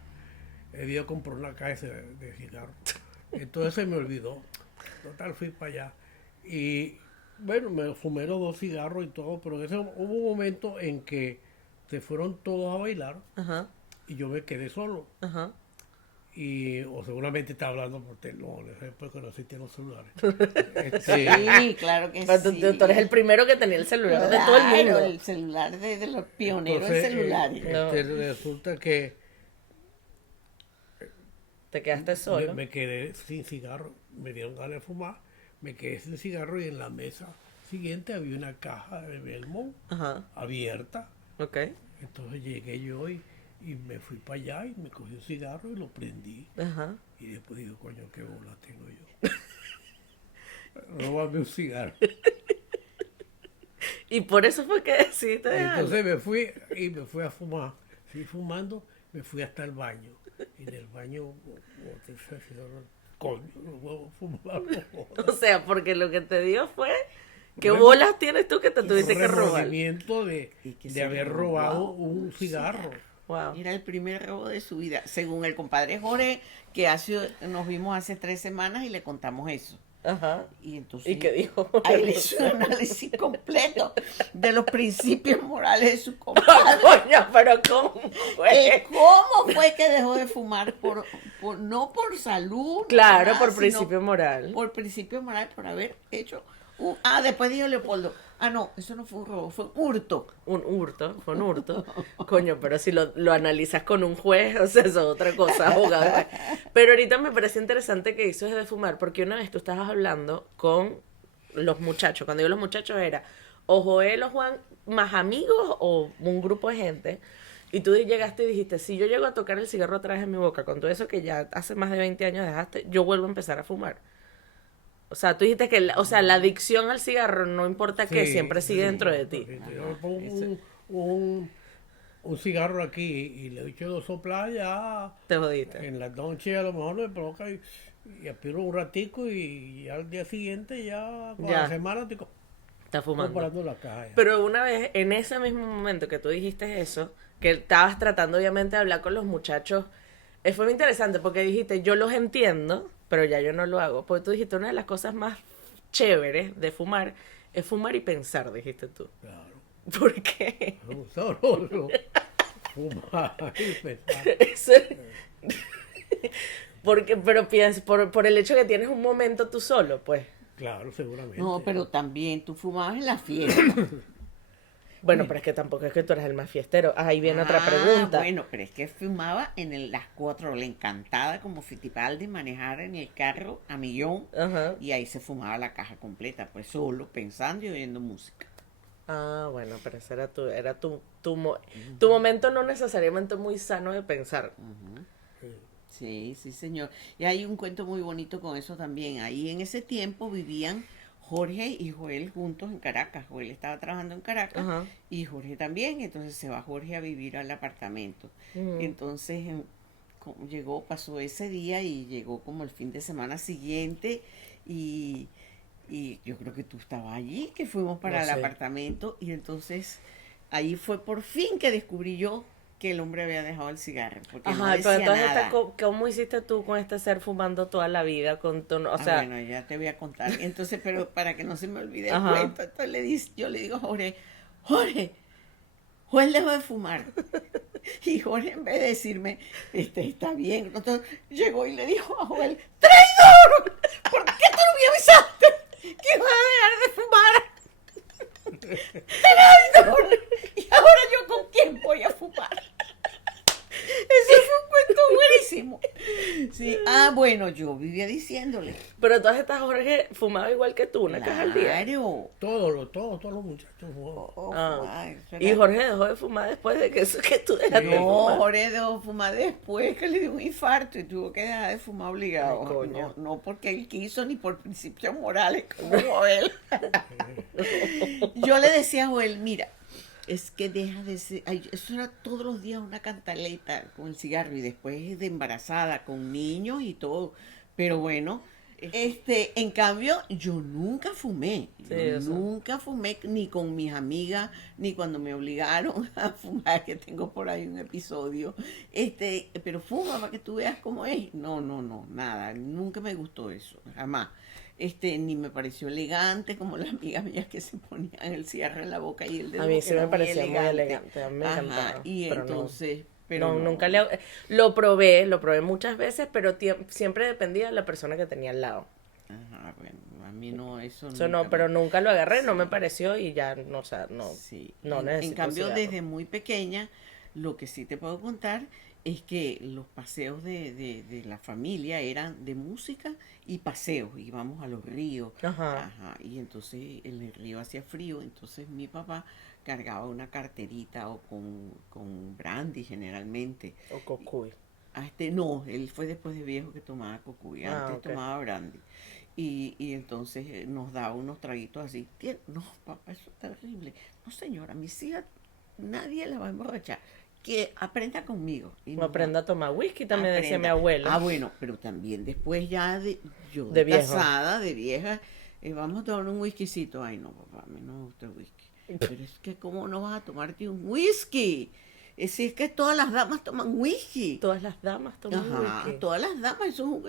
Yo compré una caja de cigarros. Entonces se me olvidó. Total, fui para allá. Y bueno, me fumé los 2 cigarros y todo, pero hubo un momento en que se fueron todos a bailar Ajá, y yo me quedé solo. ajá. O seguramente está hablando por teléfono, porque no existían los celulares. Sí, claro que Pero sí. tú eres el primero que tenía el celular de todo el Claro, mundo. el celular de los pioneros Entonces, de celulares. No. resulta que Te quedaste solo. me quedé sin cigarro, me dieron ganas de fumar, me quedé sin cigarro y en la mesa siguiente había una caja de Belmont Ajá, abierta. ok. Entonces llegué yo y me fui para allá y me cogí un cigarro y lo prendí. Ajá. Y después digo, coño, qué bola tengo yo. Róbame un cigarro. Y por eso fue que decidiste dejarlo. Entonces me fui a fumar. Fui fumando, me fui hasta el baño. Y en el baño, boté ese cigarro. Coño, no puedo fumar. O sea, porque lo que te dio fue ¿qué Bueno, bolas tienes tú que te tuviste Un que robar? remordimiento Y que de se haber robó robado un un cigarro. Wow. Era el primer robo de su vida, según el compadre Jorge, nos vimos hace 3 semanas y le contamos eso. Ajá. Y entonces ¿Y qué dijo? ahí le hizo un análisis completo de los principios morales de su compadre. Coño, pero ¿cómo fue? ¿Cómo fue que dejó de fumar? No por salud. Claro, nada, por sino principio moral. Por principio moral, por haber hecho después dijo Leopoldo, no, eso no fue un robo, fue un hurto. Un hurto, fue un hurto. Coño, pero si lo analizas con un juez, o sea, eso es otra cosa, abogado. Pero ahorita me parece interesante que hizo de fumar, porque una vez tú estabas hablando con los muchachos. Cuando digo los muchachos era o Joel o Juan más amigos o un grupo de gente. Y tú llegaste y dijiste, si yo llego a tocar el cigarro atrás de mi boca, con todo eso que ya hace más de 20 años dejaste, yo vuelvo a empezar a fumar. O sea, tú dijiste que la adicción al cigarro, no importa qué, Sí, siempre sigue sí. dentro de ti. Yo me pongo un cigarro aquí y le echo 2 sopladas ya. Te jodiste. En la noche a lo mejor me provoca y aspiro un ratico y al día siguiente ya, con Ya. la semana estoy Estás fumando. comprando la caja. ya. Pero una vez, en ese mismo momento que tú dijiste eso, que estabas tratando obviamente de hablar con los muchachos, fue muy interesante porque dijiste, yo los entiendo, pero ya yo no lo hago. Porque tú dijiste, una de las cosas más chéveres de fumar es fumar y pensar, dijiste tú. Claro. ¿Por qué? Es un sabroso. Fumar y pensar. Eso- Porque, pero piensas, por el hecho que tienes un momento tú solo, pues. Claro, seguramente. No, pero también tú fumabas en la fiesta. Bueno, pero es que tampoco es que tú eres el más fiestero. Ahí viene otra pregunta. Bueno, pero es que fumaba las 4, le encantaba como Fittipaldi manejar en el carro a millón Ajá. y ahí se fumaba la caja completa, pues solo, pensando y oyendo música. Ah, bueno, pero ese era tu momento no necesariamente muy sano de pensar. Sí, sí, señor. Y hay un cuento muy bonito con eso también. Ahí en ese tiempo vivían Jorge y Joel juntos en Caracas. Joel estaba trabajando en Caracas Ajá. y Jorge también. Entonces se va Jorge a vivir al apartamento. Mm. Entonces pasó ese día y llegó como el fin de semana siguiente y yo creo que tú estabas allí, que fuimos para No el sé. apartamento y entonces ahí fue por fin que descubrí yo que el hombre había dejado el cigarro, porque no Ajá, pero decía entonces, nada. ¿cómo hiciste tú con este ser fumando toda la vida? O sea, Bueno, ya te voy a contar. Entonces, pero para que no se me olvide el ajá. cuento, entonces yo le digo a Jorge, Jorge, Joel dejó de fumar. Y Jorge, en vez de decirme, está bien, entonces llegó y le dijo a Joel, ¡traidor! ¿Por qué tú no me avisaste que iba a dejar de fumar? ¡Traidor! ¿Y ahora yo con quién voy a fumar? Ese fue un cuento buenísimo. Sí, bueno, yo vivía diciéndole. Pero todas estas Jorge fumaba igual que tú, una caja al día. Claro. Todos los muchachos fuman. Ah, Eso y era- Jorge dejó de fumar después de que tú dejaste de No, fumar. Jorge dejó de fumar después que le dio un infarto y tuvo que dejar de fumar obligado. Ay, coño. No porque él quiso ni por principios morales como Joel. Yo le decía a Joel, mira, es que deja de ser, ay, eso era todos los días una cantaleta con el cigarro y después de embarazada con niños y todo. Pero bueno, en cambio yo nunca fumé. Sí, Yo o sea. nunca fumé ni con mis amigas ni cuando me obligaron a fumar, que tengo por ahí un episodio. Pero fuma para que tú veas cómo es. No, nada, nunca me gustó eso, jamás. Ni me pareció elegante como las amigas mías que se ponían el cierre en la boca y el dedo. A mí sí era me parecía muy elegante, a mí me Ajá, encantaba. y pero no. entonces, pero No, no. nunca lo probé muchas veces, pero siempre dependía de la persona que tenía al lado. Ajá, bueno, a mí no, eso Eso nunca no, pero nunca lo agarré, no me Sí. pareció y ya no, o sea, no, Sí. no En necesito cambio, cigarro. desde muy pequeña, lo que sí te puedo contar es que los paseos de la familia eran de música y paseos. Íbamos a los ríos. Ajá. Ajá. Y entonces en el río hacía frío. Entonces mi papá cargaba una carterita o con brandy generalmente. O cocuy. No, él fue después de viejo que tomaba cocuy. Antes Ok. tomaba brandy. Y entonces nos daba unos traguitos así. No, papá, eso es terrible. No, señora, mis hijas, nadie la va a emborrachar. Que aprenda conmigo. Y O nos aprenda a tomar whisky, también decía mi aprenda. abuelo. Bueno, pero también después ya yo De viejo. casada, de vieja, vamos a tomar un whiskycito. Ay, no, papá, a mí no me gusta el whisky. Pero es que, ¿cómo no vas a tomarte un whisky? Es que todas las damas toman whisky. Todas las damas toman Ajá, whisky. todas las damas, eso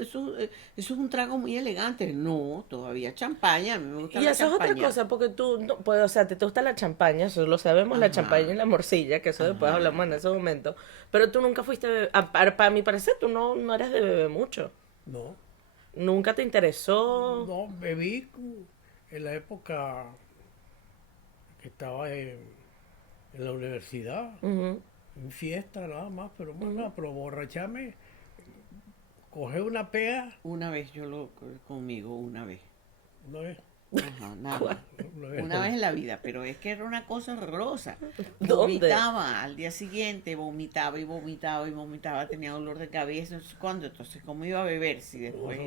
es un trago muy elegante. No, todavía champaña, a mí me gusta Y la eso es otra champaña. cosa, porque tú, no, pues, o sea, te gusta la champaña, eso lo sabemos, la Ajá. champaña y la morcilla, que eso después Ajá. hablamos en ese momento. Pero tú nunca fuiste, para mi parecer, tú no eres de beber mucho. No, Nunca te interesó. no, bebí en la época que estaba en la universidad, Ujú. en fiesta nada más, pero bueno, pero borracharme, coger una pea, Una vez conmigo, una vez. no es, Ajá, nada. no es- Una vez en la vida, pero es que era una cosa horrorosa. ¿Dónde? Vomitaba al día siguiente, vomitaba y vomitaba y vomitaba, tenía dolor de cabeza, no sé cuándo. Entonces, ¿cómo iba a beber si después No,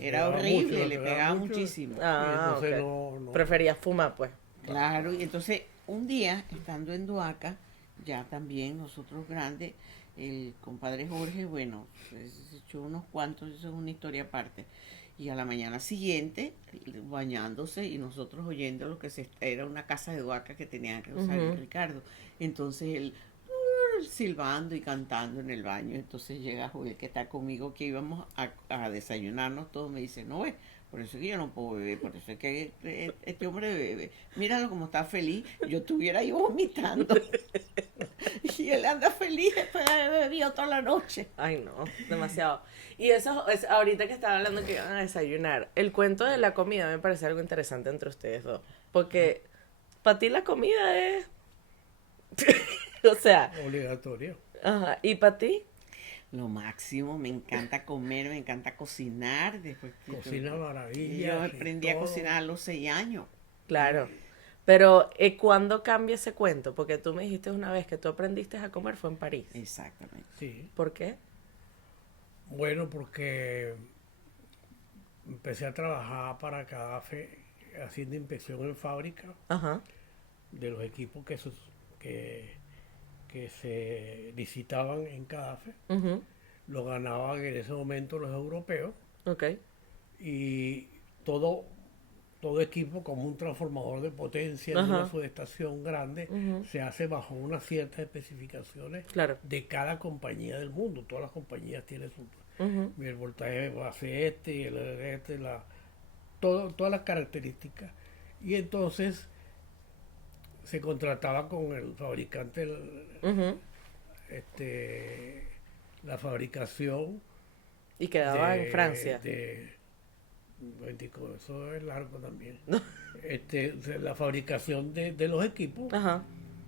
me era pegaba horrible, mucho, me le pegaba pegaba mucho. muchísimo? Ah, Y entonces ok. no. Preferías fumar, pues. Claro, y entonces un día, estando en Duaca, ya también nosotros grandes, el compadre Jorge, bueno, se echó unos cuantos, eso es una historia aparte. Y a la mañana siguiente, bañándose y nosotros oyendo lo que era una casa de Duaca que tenía que usar Ujú. Ricardo. Entonces él silbando y cantando en el baño. Entonces llega Joel que está conmigo, que íbamos a desayunarnos todos, me dice, no ves, por eso es que yo no puedo beber, por eso es que este hombre bebe. Míralo como está feliz, yo estuviera ahí vomitando. Y él anda feliz después de haber bebido toda la noche. Ay, no, demasiado. Y eso, ahorita que estaba hablando que iban a desayunar, el cuento de la comida me parece algo interesante entre ustedes dos. Porque para ti la comida es... o sea, Obligatorio. ajá, ¿y para ti? Lo máximo, me encanta comer, me encanta cocinar. Después Cocina y maravilla. yo aprendí a cocinar a los 6 años. Claro. Pero, ¿cuándo cambia ese cuento? Porque tú me dijiste una vez que tú aprendiste a comer fue en París. Exactamente. Sí. ¿Por qué? Bueno, porque empecé a trabajar para Cadafe haciendo inspección en fábrica Ajá. de los equipos que se licitaban en Cadafe. Mhm. Lo ganaban en ese momento los europeos Ok. y todo todo equipo como un transformador de potencia en Ajá. una subestación grande se hace bajo unas ciertas especificaciones Claro. de cada compañía del mundo. Todas las compañías tienen su... Ujú. El voltaje base todas las características. Y entonces se contrataba con el fabricante Ujú. la fabricación Y quedaba en Francia. momentico, eso es largo también. La fabricación de los equipos, Ajá.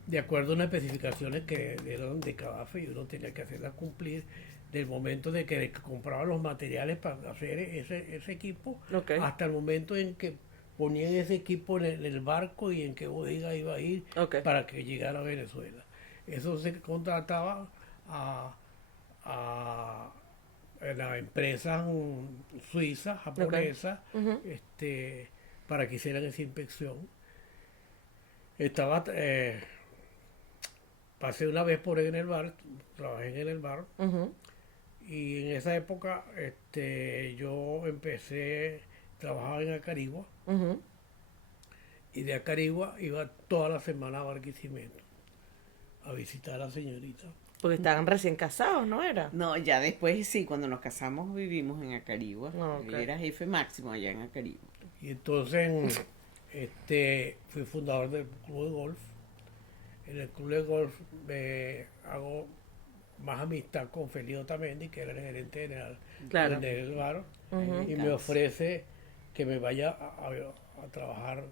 de acuerdo a unas especificaciones que eran de Cadafe y uno tenía que hacerlas cumplir del momento de que compraba los materiales para hacer ese equipo Ok. hasta el momento en que ponían ese equipo en el barco y en qué bodega iba a ir Ok. para que llegara a Venezuela. Eso se contrataba a la empresa suiza, japonesa, Ujú. para que hicieran esa inspección. Estaba, pasé una vez por ahí en el bar, trabajé en el bar, Ujú. y en esa época yo empecé, trabajaba en Acarigua, Ujú. y de Acarigua iba toda la semana a Barquisimeto a visitar a la señorita. Porque estaban recién casados, ¿no era? No, ya después sí, cuando nos casamos vivimos en Acarigua. Ah, ok. Yo era jefe máximo allá en Acarigua. Y entonces fui fundador del club de golf. En el club de golf hago más amistad con Felio Otamendi, que era el gerente general Claro. del bar, Ujú. y me ofrece que me vaya a trabajar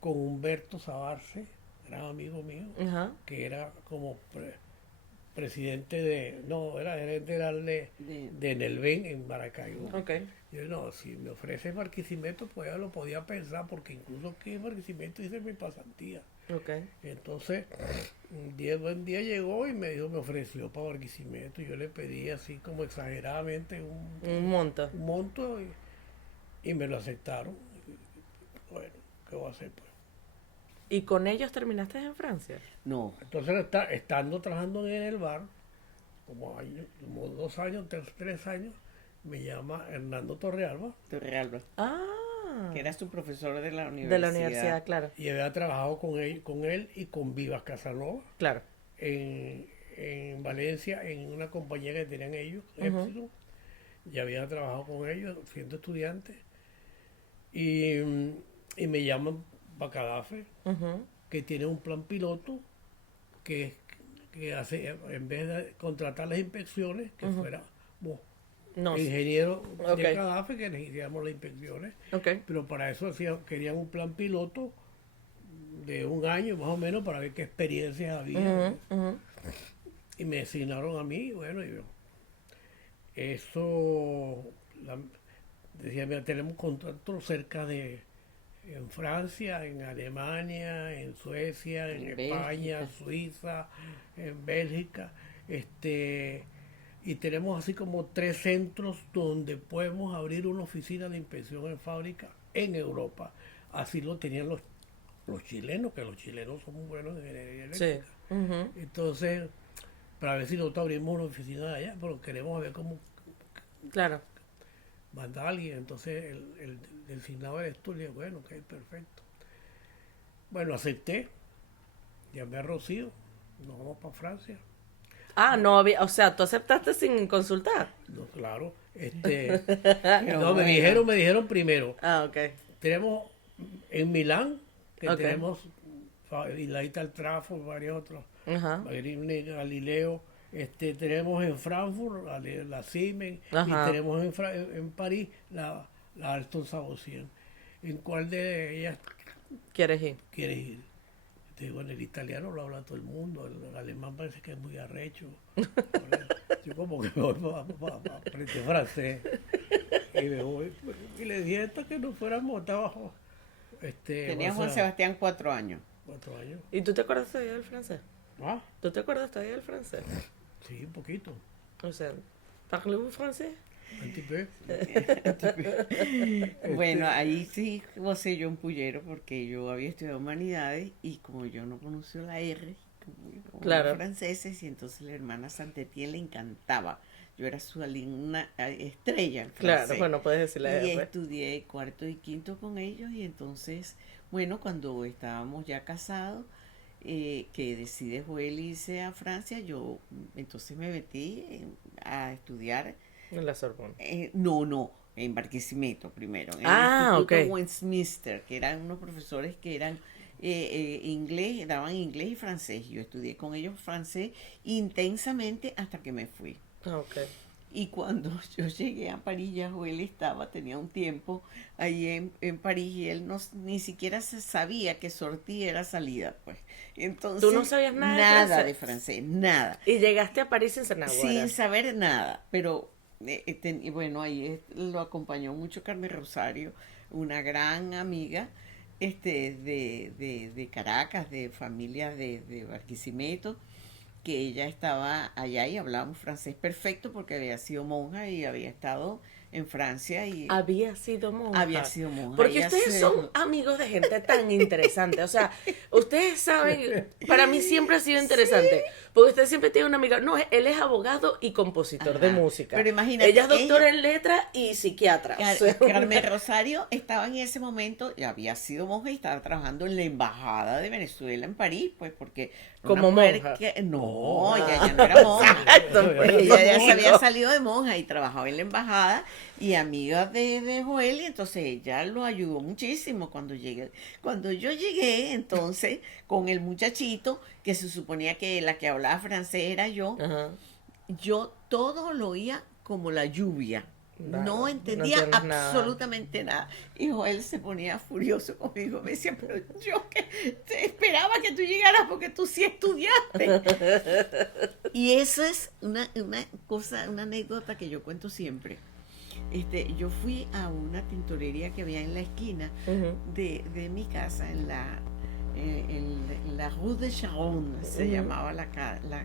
con Humberto Sabarce, gran amigo mío, Ajá. que era como presidente era gerente general de Nelven en Maracaibo. Ok. Yo no, si me ofrece Barquisimeto, pues ya lo podía pensar, porque incluso aquí en Barquisimeto hice mi pasantía. Ok. Entonces, buen día llegó y me ofreció para Barquisimeto. Y yo le pedí así como exageradamente Un monto. un monto y me lo aceptaron. Bueno, ¿qué voy a hacer pues? ¿Y con ellos terminaste en Francia? No, Entonces, estando trabajando en el bar, como 2 años, 3 años, me llama Hernando Torrealba Torrealba, Ah. que era su profesor de la universidad. De la universidad, claro. y había trabajado con él y con Vivas Casanova Claro. en Valencia, en una compañía que tenían ellos, Ujú. Epsilon, y había trabajado con ellos siendo estudiante. Y me llaman para Cadafe, Ujú. que tiene un plan piloto que hace, en vez de contratar las inspecciones, que fuéramos No. ingenieros Ok. de Cadafe que les hiciéramos las inspecciones. Ok. Pero para eso querían un plan piloto de 1 año más o menos para ver qué experiencias había. Ujú. Ujú. Y me asignaron a mí, bueno, eso, decía, mira, tenemos contactos cerca en Francia, en Alemania, en Suecia, en En España, Bélgica. Suiza, en Bélgica, y tenemos así como 3 centros donde podemos abrir una oficina de inspección en fábrica en Europa. Así lo tenían los chilenos, que los chilenos son muy buenos en ingeniería Sí. eléctrica. Ujú. Entonces, para ver si nosotros abrimos una oficina de allá, pero queremos ver cómo Claro. manda a alguien. Entonces, el designado eres tú. Le dije, bueno, ok, perfecto. Bueno, acepté, llamé a Rocío, nos vamos para Francia. Ah, no había, o sea, tú aceptaste sin consultar. No, claro, Pero no, bueno, me dijeron primero, Ah, ok. tenemos en Milán, que Ok. tenemos y la Ital Trafo, varios otros, Ajá. Galileo, tenemos en Frankfurt la Siemens, Ajá. y tenemos en París la Alstom Sabossier. ¿En cuál de ellas ¿Quieres ir? quieres ir? Bueno, el italiano lo habla todo el mundo, el alemán parece que es muy arrecho. Yo como que me voy para aprender francés. Y me voy, y le dije esto que no fuéramos hasta abajo. tenía o Juan sea, Sebastián 4 años. 4 años. ¿Y tú te acuerdas todavía del francés? Ah, ¿Tú te acuerdas todavía del francés? sí, un poquito. O sea, ¿parlez-vous français? Un peu. Bueno, ahí sí gocé yo un pullero porque yo había estudiado humanidades y como yo no pronuncio la R, como Claro. los franceses, y entonces la hermana Santetienne le encantaba. Yo era su alumna estrella en Claro, francés. bueno, puedes decirle Y después. estudié cuarto y quinto con ellos, y entonces, bueno, cuando estábamos ya casados, que decide Joel irse a Francia, yo entonces me metí a estudiar, En la Sorbonne. no, en Barquisimeto primero, en el Ah, Instituto ok. Westminster, que eran unos profesores que eran inglés, daban inglés y francés. Yo estudié con ellos francés intensamente hasta que me fui. Ah, ok. Y cuando yo llegué a París, ya Joel tenía un tiempo ahí en París, y él ni siquiera se sabía que sortía era salida, pues. Tú no Entonces, sabías nada de nada francés. de francés, nada, Y llegaste a París sin saber sin naguará. saber nada, pero y bueno, ahí lo acompañó mucho Carmen Rosario, una gran amiga de Caracas, de familia de Barquisimeto, que ella estaba allá y hablaba un francés perfecto porque había sido monja y había estado en Francia y Había sido había monja. sido monja. Porque Ella ustedes son amigos de gente tan interesante. O sea, ustedes saben, para mí siempre ha sido interesante. Porque usted siempre tiene una amiga. No, él es abogado y compositor de Ajá. música. Pero imagínate, Ella es doctora ella- en letras y psiquiatra. O sea, Carmen Rosario estaba en ese momento, ya había sido monja y estaba trabajando en la embajada de Venezuela en París, pues porque era una Como mujer monja. que no, Oh. ella ya no era monja. Exacto, pero Ella ya como se había no. salido de monja y trabajaba en la embajada y amiga de Joel, y entonces ella lo ayudó muchísimo cuando llegué. Cuando yo llegué, entonces, con el muchachito, que se suponía que la que hablaba francés era Ajá. yo todo lo oía como la lluvia. Claro, No no entendía entiendes nada. absolutamente nada. Y Joel se ponía furioso conmigo. Me decía, pero yo que te esperaba que tú llegaras porque tú sí estudiaste. Y eso es una cosa, una anécdota que yo cuento siempre. Yo fui a una tintorería que había en la esquina Ujú. de mi casa, en la Rue de Charonne, se Ujú. llamaba la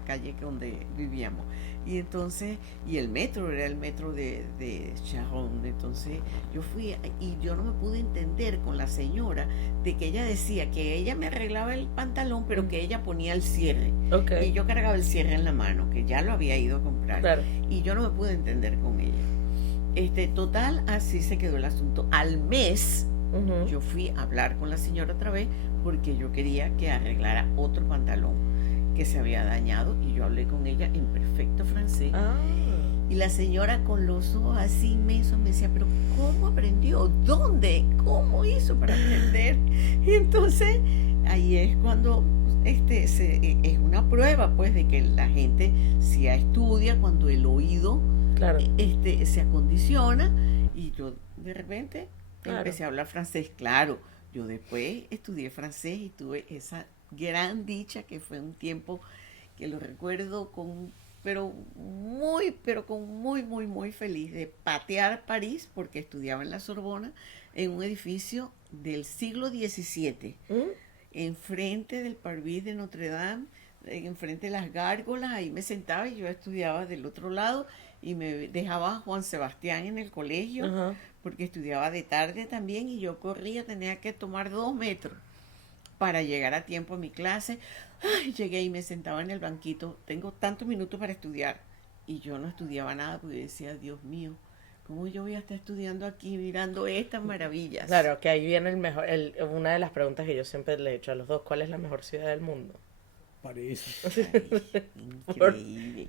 calle donde vivíamos. Y entonces, y el metro era el metro de Charonne. Entonces yo fui y yo no me pude entender con la señora de que ella decía que ella me arreglaba el pantalón, pero que ella ponía el cierre. Ok. Y yo cargaba el cierre en la mano, que ya lo había ido a comprar. Claro. Y yo no me pude entender con ella. Total, así se quedó el asunto. Al mes, Ujú. yo fui a hablar con la señora otra vez porque yo quería que arreglara otro pantalón que se había dañado, y yo hablé con ella en perfecto francés. Ah. Y la señora, con los ojos así inmensos, me decía, pero ¿cómo aprendió? ¿Dónde? ¿Cómo hizo para aprender? Y entonces ahí es cuando es una prueba, pues, de que la gente si estudia, cuando el oído Claro. se acondiciona. Y yo de repente Claro. empecé a hablar francés. Claro, yo después estudié francés y tuve esa gran dicha, que fue un tiempo que lo recuerdo pero con muy feliz, de patear París, porque estudiaba en la Sorbona, en un edificio del siglo XVII, ¿Mm? enfrente del Parvis de Notre Dame, enfrente de las gárgolas. Ahí me sentaba y yo estudiaba del otro lado, y me dejaba Juan Sebastián en el colegio, Ajá. porque estudiaba de tarde también, y yo corría, tenía que tomar 2 metros para llegar a tiempo a mi clase. Ay, llegué y me sentaba en el banquito, tengo tantos minutos para estudiar, y yo no estudiaba nada porque decía, Dios mío, ¿cómo yo voy a estar estudiando aquí mirando estas maravillas? Claro, que ahí viene una de las preguntas que yo siempre le he hecho a los dos. ¿Cuál es la mejor ciudad del mundo? París. Ay, increíble,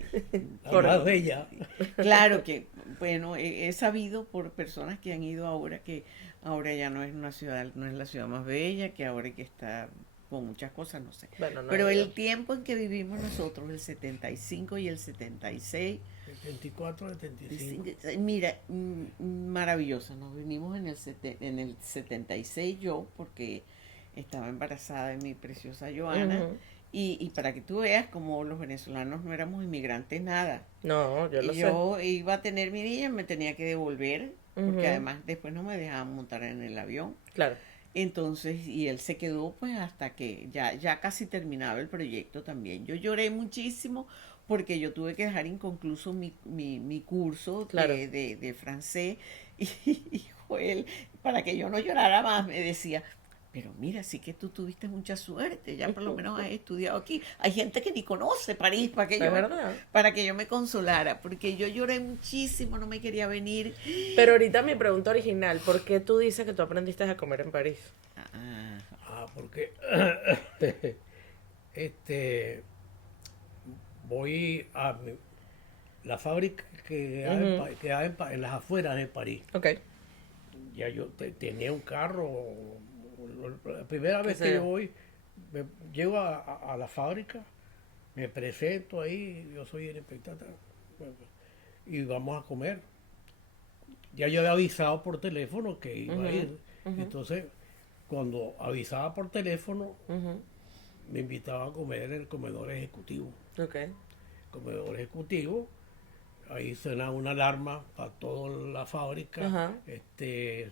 La Por- más bella. Claro que, bueno, he sabido por personas que han ido ahora que ahora ya no es una ciudad, no es la ciudad más bella, que ahora hay que estar con muchas cosas, no sé. Bueno, no Pero he ido. el tiempo en que vivimos nosotros, el 75 y el 76, 74, 75. mira, maravilloso. Nos vinimos en el 76 yo, porque estaba embarazada de mi preciosa Joana. Ujú. Y para que tú veas, como los venezolanos no éramos inmigrantes, nada. No, yo lo sé. Yo iba a tener mi niña, me tenía que devolver, porque Ujú. además después no me dejaban montar en el avión. Claro. Entonces, y él se quedó pues hasta que ya casi terminaba el proyecto también. Yo lloré muchísimo porque yo tuve que dejar inconcluso mi curso Claro. de francés, y Joel, para que yo no llorara más, me decía, Pero mira, sí que tú tuviste mucha suerte, ya por lo menos has estudiado aquí. Hay gente que ni conoce París para que Es yo me, verdad. para que yo me consolara, porque yo lloré muchísimo, no me quería venir. Pero ahorita mi pregunta original, ¿por qué tú dices que tú aprendiste a comer en París? Ah, Porque este voy a la fábrica que hay en las afueras de París. Ok. Ya yo tenía un carro. La primera vez sé que yo? yo voy, llego a la fábrica, me presento ahí, yo soy el inspector, y vamos a comer. Ya yo había avisado por teléfono que iba a ir. Entonces, cuando avisaba por teléfono, Ujú. me invitaba a comer en el comedor ejecutivo. Ok. Comedor ejecutivo, ahí suena una alarma para toda la fábrica. Ajá.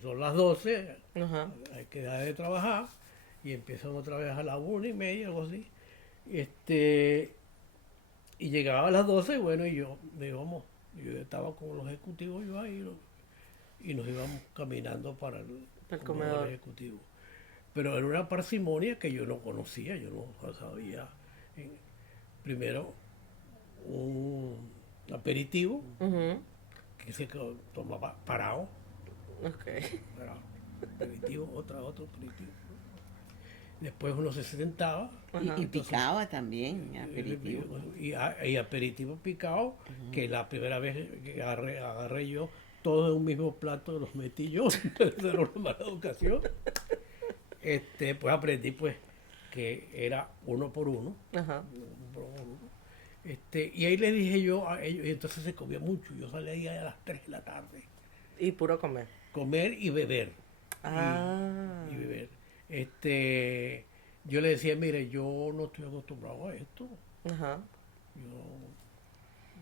Son las 12, Ajá. hay que dejar de trabajar y empiezan otra vez a las 1:30, algo así. Y llegaba a las 12, bueno, y yo estaba con los ejecutivos yo ahí, ¿no? Y nos íbamos caminando para el El comedor comedor. ejecutivo. Pero era una parsimonia que yo no conocía, yo no sabía. Primero, un aperitivo Ujú. que se tomaba parado, Ok. aperitivo, otro aperitivo. Después uno se sentaba y Ajá. picaba también, aperitivo. y aperitivo picado, que la primera vez que agarré yo todos en un mismo plato, los metí yo, eso era una mala educación. Pues aprendí pues que era uno por uno. Ajá. Y ahí le dije yo a ellos, y entonces se comía mucho. Yo salía ahí a las 3 de la tarde, Y puro comer. comer y beber. Ah. Y beber. Yo le decía, mire, yo no estoy acostumbrado a esto. Ajá.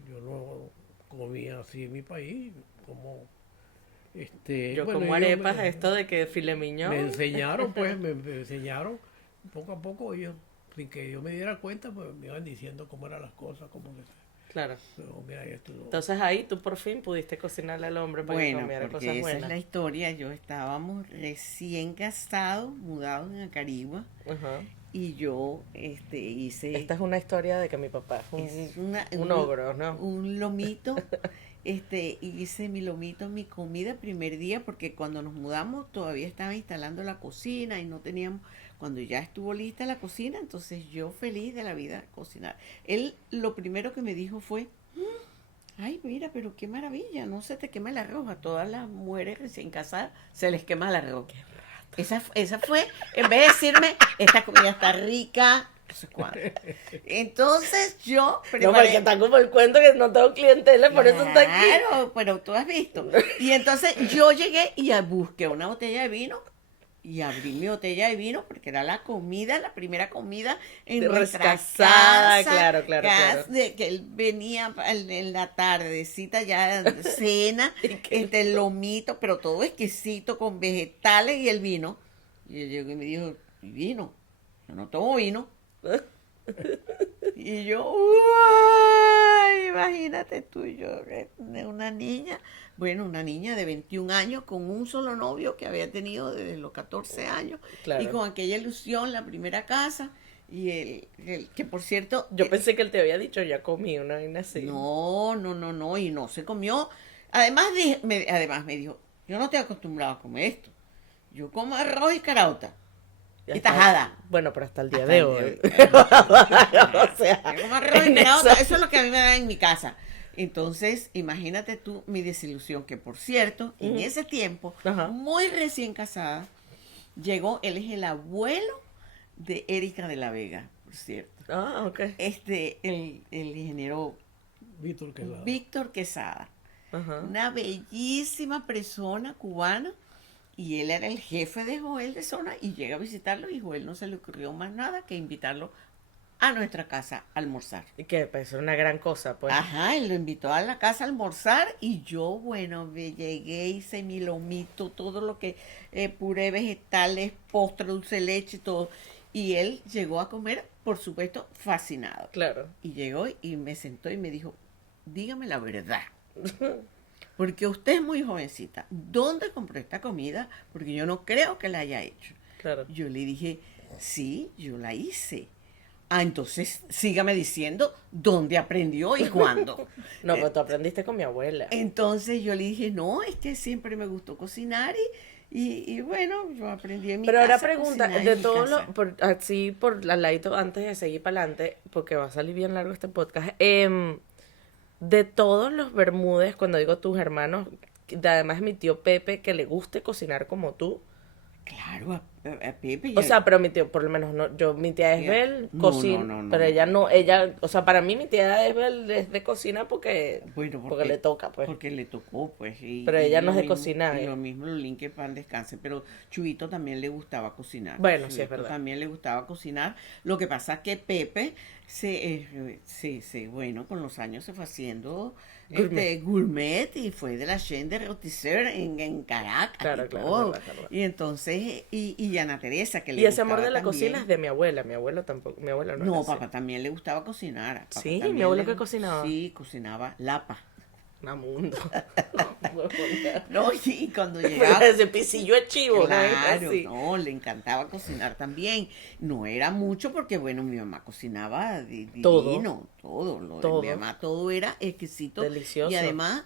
Yo no comía así en mi país, como Yo bueno, como ellos arepas, esto de que filet mignon. me enseñaron, pues, me enseñaron poco a poco ellos, sin que yo me diera cuenta, pues me iban diciendo cómo eran las cosas, cómo que Claro. pero mira esto. Entonces ahí tú por fin pudiste cocinarle al hombre para que Bueno, comiera porque cosas esa es buenas. la historia. Yo estábamos recién casados, mudados en Acarigua, Ajá. y yo hice Esta es una historia de que mi papá es es un ogro, ¿no? un lomito. Hice mi lomito, mi comida el primer día, porque cuando nos mudamos todavía estaba instalando la cocina y no teníamos, cuando ya estuvo lista la cocina, entonces yo feliz de la vida cocinar. Él lo primero que me dijo fue, ay, mira, pero qué maravilla, no se te quema el arroz. A todas las mujeres recién casadas se les quema el arroz. Esa fue, en vez de decirme, esta comida está rica, no sé cuánto. Entonces yo No, porque está como el cuento que no tengo clientela, por eso está aquí. Claro, pero tú has visto. Y entonces yo llegué y busqué una botella de vino y abrí mi botella de vino porque era la comida, la primera comida en nuestra Rescasada, casa. claro, claro. De que él venía en la tardecita ya cena, el lomito, pero todo exquisito con vegetales y el vino. Y él llegó y me dijo, ¿y vino? Yo no tomo vino. Y yo, ¡uy! Imagínate tú y yo, una niña, bueno, una niña de 21 años con un solo novio que había tenido desde los 14 años Claro. y con aquella ilusión, la primera casa, y el que por cierto, Yo pensé que él te había dicho, ya comí una vaina así. no, y no se comió. Además, además me dijo, yo no estoy acostumbrado a comer esto, yo como arroz y carauta. Ya Y está. tajada. Bueno, pero hasta el día Hasta de el hoy. O sea, yo como arroz y en carauta, esa- eso es lo que a mí me da en mi casa. Entonces, imagínate tú mi desilusión, que por cierto, en ese tiempo, Ajá. muy recién casada, llegó, él es el abuelo de Erika de la Vega, por cierto. Ah, ok. El ingeniero Víctor Quesada. Víctor Quesada, Ajá. una bellísima persona cubana, y él era el jefe de Joel de zona y llega a visitarlo y Joel no se le ocurrió más nada que invitarlo a nuestra casa a almorzar. Y que pues, es una gran cosa, pues. Ajá, él lo invitó a la casa a almorzar y yo, bueno, me llegué, hice mi lomito, todo lo que, puré vegetales, postre, dulce de leche y todo. Y él llegó a comer, por supuesto, fascinado. Claro. Y llegó y me sentó y me dijo, dígame la verdad. Porque usted es muy jovencita. ¿Dónde compró esta comida? Porque yo no creo que la haya hecho. Claro. Yo le dije, sí, yo la hice. Ah, entonces sígame diciendo dónde aprendió y cuándo. No, pero tú aprendiste con mi abuela. Entonces yo le dije, no, es que siempre me gustó cocinar y bueno, yo aprendí en mi Pero casa. ahora pregunta, a cocinar de en mi todo casa. así por al ladito, antes de seguir para adelante, porque va a salir bien largo este podcast, de todos los Bermúdez, cuando digo tus hermanos, además mi tío Pepe, que le guste cocinar como tú. Claro, a Pepe O sea, pero mi tío, por lo menos, no, mi tía Esbel No, cocina, no, pero ella no, o sea, para mí mi tía Esbel es de cocina porque, bueno, porque le toca, pues. porque le tocó, pues. Pero ella no lo es de mismo- cocinar, Y lo mismo lo que pan descanse. Pero Chuito también le gustaba cocinar. Bueno, sí, es Chuito verdad. también le gustaba cocinar. Lo que pasa es que Pepe bueno, con los años se fue haciendo gourmet y fue de la chaîne de Rotisserie en Caracas Claro, y claro, todo. es verdad. Y entonces, y Ana Teresa, que le Y ese amor gustaba de la también. cocina es de mi abuela tampoco, mi abuela no No, era así. papá también le gustaba cocinar. Papá Sí, mi también abuelo le que gu- cocinaba. Sí, cocinaba lapa. Una mundo. No, y cuando llegaba, Ese pisillo de chivo, ¿no? claro, Así. no, le encantaba cocinar también. No era mucho porque, bueno, mi mamá cocinaba Todo. divino, todo. Lo de Todo. mi mamá todo era exquisito. Delicioso. Y además,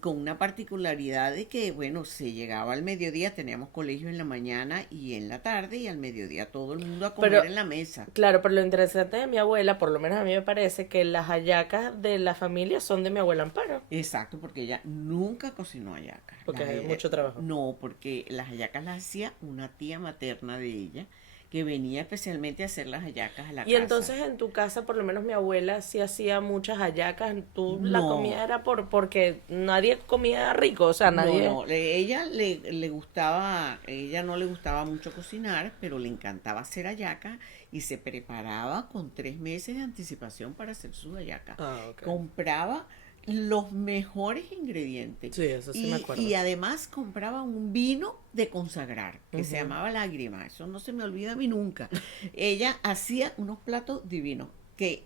con una particularidad de que, bueno, se llegaba al mediodía, teníamos colegio en la mañana y en la tarde, y al mediodía todo el mundo a comer Pero- en la mesa. Claro, pero lo interesante de mi abuela, por lo menos a mí me parece que las hallacas de la familia son de mi abuela Amparo. Exacto, porque ella nunca cocinó hallacas. Porque Las hay halla- mucho trabajo. No, porque las hallacas las hacía una tía materna de ella, que venía especialmente a hacer las hallacas a la Y casa. entonces en tu casa, por lo menos mi abuela sí hacía muchas hallacas. Tú la No. comida era porque nadie comía rico, o sea, nadie. No, ella le gustaba, ella no le gustaba mucho cocinar, pero le encantaba hacer hallacas y se preparaba con 3 meses de anticipación para hacer sus hallacas. Ah, ok. Compraba los mejores ingredientes. Sí, eso sí me acuerdo. Y además compraba un vino de consagrar que se llamaba Lágrima. Eso no se me olvida a mí nunca. Ella hacía unos platos divinos. Que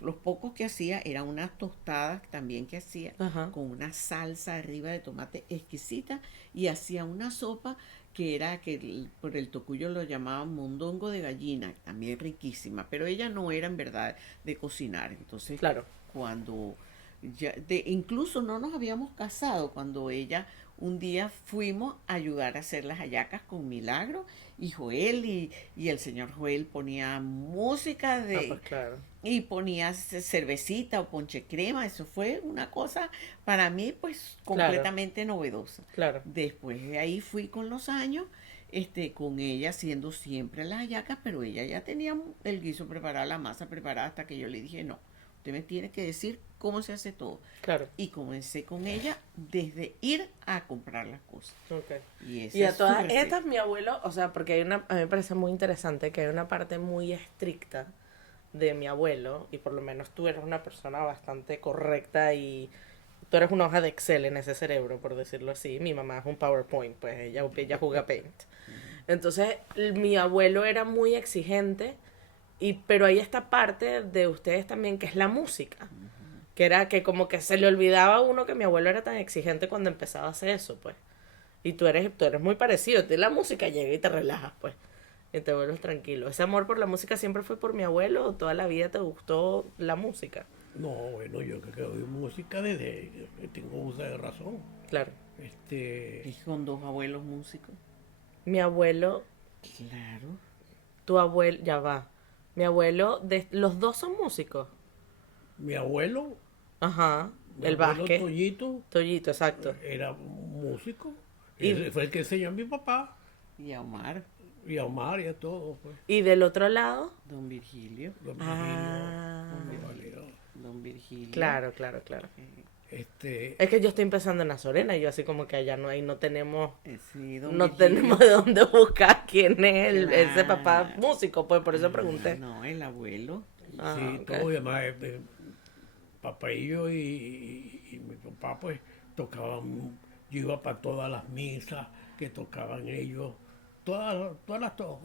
los pocos que hacía eran unas tostadas también que hacía Ajá. con una salsa arriba de tomate exquisita y hacía una sopa que era por el tocuyo lo llamaban mondongo de gallina, también riquísima, pero ella no era en verdad de cocinar. Entonces, Claro. cuando incluso no nos habíamos casado, cuando ella un día fuimos a ayudar a hacer las hallacas con Milagro y Joel y el señor Joel ponía música Ah, pues claro. y ponía cervecita o ponche crema. Eso fue una cosa para mí pues Claro. completamente novedosa. Claro. Después de ahí fui con los años, con ella haciendo siempre las hallacas, pero ella ya tenía el guiso preparado, la masa preparada, hasta que yo le dije, no, usted me tiene que decir cómo se hace todo. Claro. Y comencé con ella desde ir a comprar las cosas. Ok. Y, esa Y a es su todas receta. estas, mi abuelo, o sea, porque a mí me parece muy interesante que hay una parte muy estricta de mi abuelo, y por lo menos tú eres una persona bastante correcta y tú eres una hoja de Excel en ese cerebro, por decirlo así. Mi mamá es un PowerPoint, pues ella juega Paint. Entonces, mi abuelo era muy exigente, pero hay esta parte de ustedes también que es la música. Que era que como que se le olvidaba a uno que mi abuelo era tan exigente cuando empezaba a hacer eso, pues. Y tú eres muy parecido. La música llega y te relajas, pues. Y te vuelves tranquilo. ¿Ese amor por la música siempre fue por mi abuelo o toda la vida te gustó la música? No, bueno, yo que oí música desde que tengo uso de razón. Claro. Y con dos abuelos músicos. Mi abuelo, Claro. tu abuelo, ya va. Mi abuelo, los dos son músicos. Mi abuelo, Ajá. mi El abuelo Vázquez. Toyito, Exacto. era músico. Y- Ese fue el que enseñó a mi papá Y a Omar, y a Omar y a todos, pues. Y del otro lado. don Virgilio. Don Ah. Virgilio, Don Virgilio. Claro, claro, claro. Eh, Es que yo estoy empezando en Azorena y yo así como que allá no tenemos. sí, don No Virgilio. tenemos de dónde buscar quién es ese Claro. papá músico, pues por eso pregunté. No, el abuelo. Ah, sí, ok. todo y además, papá y yo y mi papá, pues, tocaban, yo iba para todas las misas que tocaban ellos,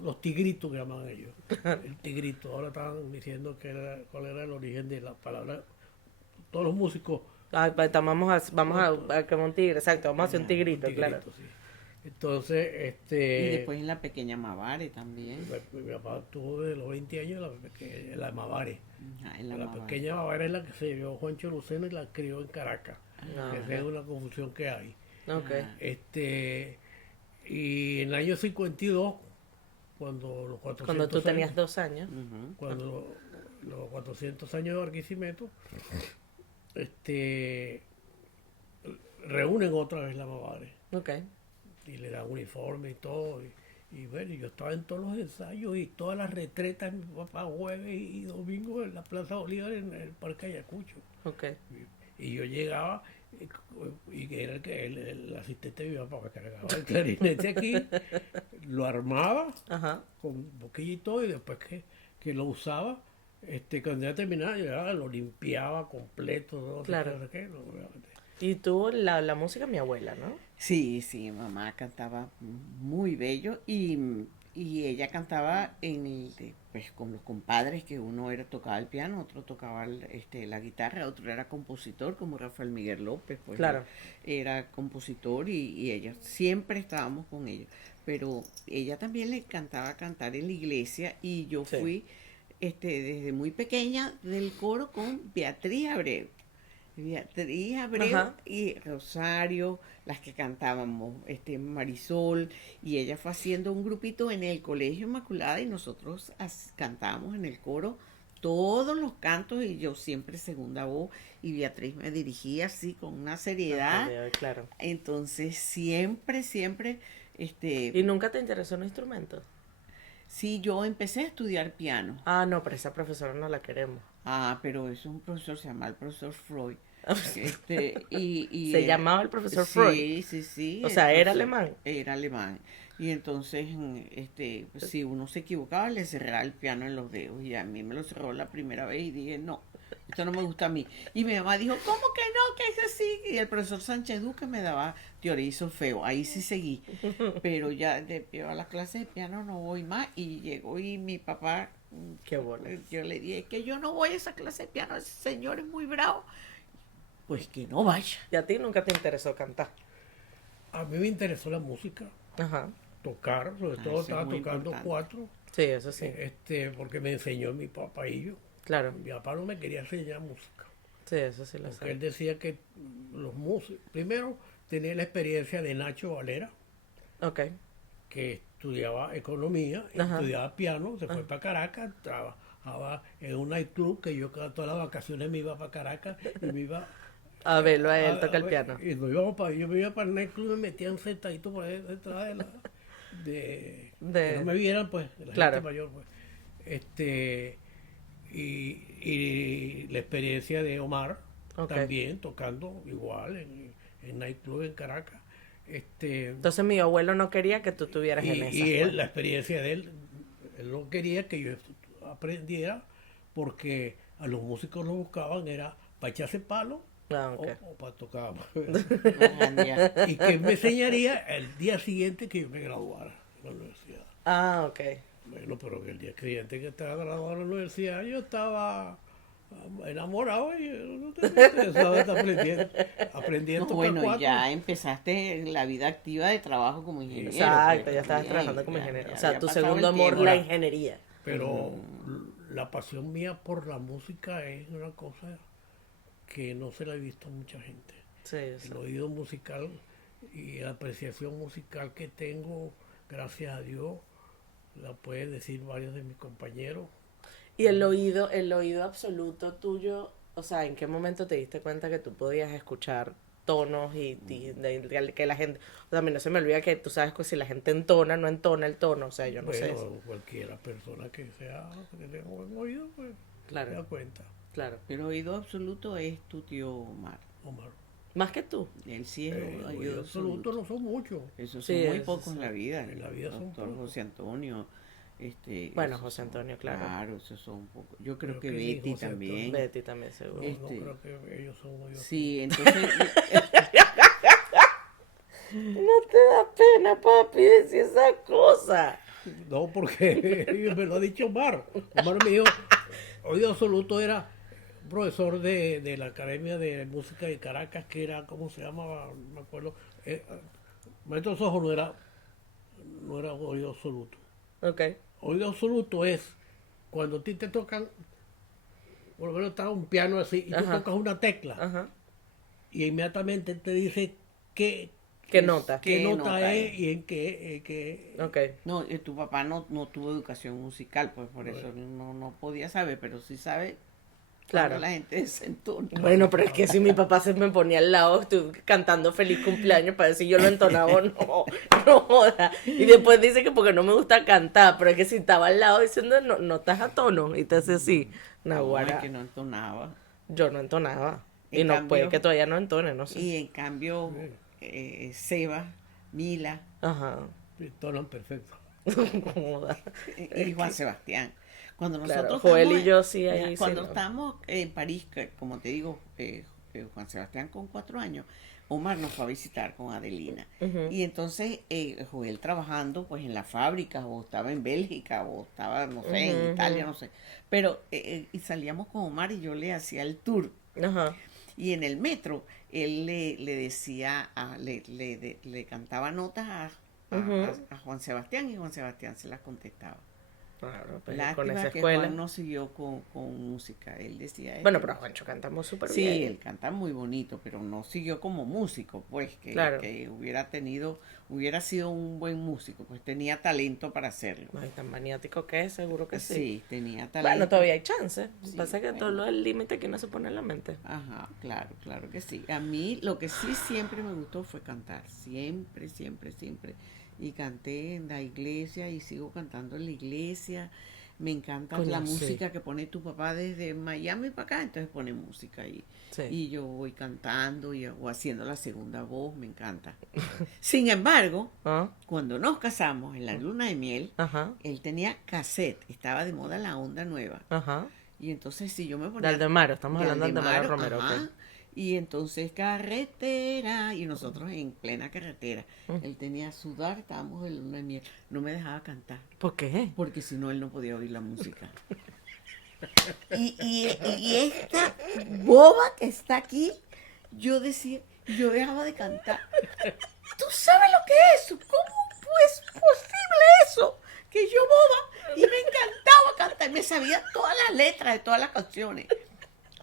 los tigritos que llamaban ellos, el tigrito, ahora estaban diciendo cuál era el origen de la palabra, todos los músicos. Vamos a que un tigre, exacto, vamos a hacer un tigrito, claro. Sí. Entonces, Y después en la pequeña Mavare también. mi papá tuvo de los 20 años la Mavare. Ajá, en la La Mavare. pequeña Mavare es la que se vio Juancho Lucena y la crió en Caracas. Ah, Esa es una confusión que hay. ok. Y en el año 52, cuando los 400 Cuando tú tenías años, 2 años. Ujú. cuando los 400 años de Barquisimeto, reúnen otra vez la Mavare Ok. y le dan uniforme y todo. Y bueno, yo estaba en todos los ensayos y todas las retretas, mi papá jueves y domingo en la Plaza Bolívar en el Parque Ayacucho. Ok. Y yo llegaba y que era el asistente de mi papá que cargaba el clarinete aquí, lo armaba Ajá. con boquilla y todo, y después que lo usaba, cuando ya terminaba, yo lo limpiaba completo, no sé Claro. qué, no sé qué, Y tú, la música, mi abuela, ¿no? Sí, sí, mamá cantaba muy bello y ella cantaba pues con los compadres, que uno tocaba el piano, otro tocaba la guitarra, otro era compositor como Rafael Miguel López, pues Claro. era compositor y ella siempre estábamos con ellos. Pero ella también le encantaba cantar en la iglesia y yo Sí. fui desde muy pequeña del coro con Beatriz Abreu. Beatriz Abreu Ajá. y Rosario, las que cantábamos, Marisol, y ella fue haciendo un grupito en el Colegio Inmaculada y nosotros cantábamos en el coro todos los cantos y yo siempre segunda voz y Beatriz me dirigía así con una seriedad. Claro. Entonces siempre, ¿Y nunca te interesó un instrumento? sí, yo empecé a estudiar piano. Ah, no, pero esa profesora no la queremos. Ah, pero es un profesor, se llama el profesor Freud. Y Se él- llamaba el profesor Freud. Sí. O sea, era entonces, alemán. Era alemán. Y entonces, pues, si uno se equivocaba, le cerraba el piano en los dedos. Y a mí me lo cerró la primera vez y dije, no, esto no me gusta a mí. Y mi mamá dijo, ¿cómo que no? Que es así. Y el profesor Sánchez Duque me daba teoría y solfeo. Ahí sí seguí. Pero ya a las clases de piano no voy más. Y llegó y mi papá, Qué bola. yo le dije, que yo no voy a esa clase de piano. Ese señor es muy bravo. Pues que no vaya. ¿Y a ti nunca te interesó cantar? A mí me interesó la música, Ajá. tocar, sobre Ah, todo eso es estaba muy tocando importante. cuatro, Sí, eso sí. porque me enseñó mi papá y yo. Claro. Mi papá no me quería enseñar música, Sí, eso sí lo porque él sé. decía que los músicos, primero tenía la experiencia de Nacho Valera, Ok. que estudiaba economía, Ajá. estudiaba piano, se fue para Caracas, trabajaba en un nightclub que yo cada todas las vacaciones me iba para Caracas y me iba A verlo a él, toca el ver, piano. y nos íbamos yo me iba para el nightclub y me metían sentadito por ahí detrás que no me vieran, pues, de la Claro. gente mayor, pues. Y la experiencia de Omar, Ok. también tocando igual en nightclub en Caracas. Entonces mi abuelo no quería que tú tuvieras en esa. Y él, pues. la experiencia de él no quería que yo aprendiera porque a los músicos lo buscaban era para echarse palo Ah, ok. o para tocar. Ajá, ya. Y que él me enseñaría el día siguiente que yo me graduara en la universidad. Ah, ok. Bueno, pero que el día siguiente que estaba graduado en la universidad yo estaba enamorado y no tenía interesado en estar aprendiendo a No, tocar bueno, cuatro. ya empezaste la vida activa de trabajo como ingeniero. Exacto, pues, ya estabas bien, trabajando como ya- ingeniero. ya O sea, había tu pasado segundo el amor, tiempo. la ingeniería. Pero la pasión mía por la música es una cosa que no se la he visto a mucha gente. Sí, eso. El oído musical y la apreciación musical que tengo, gracias a Dios, la pueden decir varios de mis compañeros. Y el oído absoluto tuyo, o sea, ¿en qué momento te diste cuenta que tú podías escuchar tonos y que la gente, o sea, a mí no se me olvida que tú sabes que si la gente entona, no entona el tono, o sea, yo no sé Bueno, eso. cualquiera persona que tenga buen oído, pues se da Claro, cuenta. claro. Pero oído absoluto es tu tío Omar. Omar. Más que tú. Él sí es Oído oído absoluto absoluto. no son muchos. Esos Sí, son muy eso pocos sí. en la vida. En la vida son Doctor pocos. José Antonio. Bueno, esos José son- Antonio, claro. Claro, esos son pocos. Yo creo Creo que que ni Betty José también. Betty también, seguro. No, Este- no creo que ellos son oídos. Sí, entonces No te da pena, papi, decir esa cosa. No, porque me lo ha dicho Omar. Omar me dijo, oído absoluto era un profesor de la Academia de Música de Caracas, que era, ¿cómo se llamaba? No me acuerdo. Maestro Sojo no era oído absoluto. Ok. Oído absoluto es cuando a ti te tocan, por lo menos está un piano así, y tú Ajá. tocas una tecla, Ajá. y inmediatamente te dice ¿Qué nota? qué ¿Qué nota nota es es? y en qué. Ok. No, tu papá no tuvo educación musical, pues por eso no podía saber, pero sí sabe Claro. cuando la gente desentona. Bueno, pero es que si mi papá se me ponía al lado, estoy cantando feliz cumpleaños para ver si yo lo entonaba o no, no joda. Y después dice que porque no me gusta cantar, pero es que si estaba al lado diciendo no estás a tono y te hace así, No, es naguará, que no entonaba. yo no entonaba. Y En no cambio- puede que todavía no entone, no sé. Y en cambio, Seba, Mila Ajá. Tonan perfecto. Joda. y Juan Sebastián. Cuando Claro, nosotros Joel estábamos y yo sí, ahí sí, cuando ¿no? estábamos en París, que, como te digo, Juan Sebastián con 4 años, Omar nos fue a visitar con Adelina. Y entonces Joel trabajando pues en la fábrica, o estaba en Bélgica, o estaba, no sé, en Italia, no sé. Pero y salíamos con Omar y yo le hacía el tour. Ajá. Y en el metro, él le decía, le cantaba notas a Juan Sebastián, y Juan Sebastián se las contestaba. Claro, pues, con Lástima esa que escuela. Juan no siguió con música. Él decía Bueno, eso. pero Juancho cantamos súper Sí, bien. él canta muy bonito, pero no siguió como músico, pues, Claro. que hubiera sido un buen músico, pues tenía talento para hacerlo. Ay, tan maniático que es, seguro que sí. Sí, tenía talento. Bueno, todavía hay chance. Sí, Pasa que todo bueno. lo del límite que no se pone en la mente. Ajá, claro que sí. A mí lo que sí siempre me gustó fue cantar, siempre. Y canté en la iglesia y sigo cantando en la iglesia. Me encanta Coño, la sí. música que pone tu papá desde Miami para acá, entonces pone música ahí. Sí. Y yo voy cantando o haciendo la segunda voz, me encanta. Sin embargo, ¿Ah? cuando nos casamos en la luna de miel, Ajá. él tenía cassette, estaba de moda la onda nueva. Ajá. Y entonces si yo me De ponía... Aldemaro, estamos de hablando de Aldemaro Romero. ajá. Ok. Y entonces carretera, y nosotros en plena carretera. Él tenía sudar, estábamos de luna de miel. No me dejaba cantar, ¿Por qué? porque si no él no podía oír la música. Y esta boba que está aquí, yo decía, yo dejaba de cantar. ¿Tú sabes lo que es eso? ¿Cómo es posible eso? Que yo boba, y me encantaba cantar, me sabía todas las letras de todas las canciones.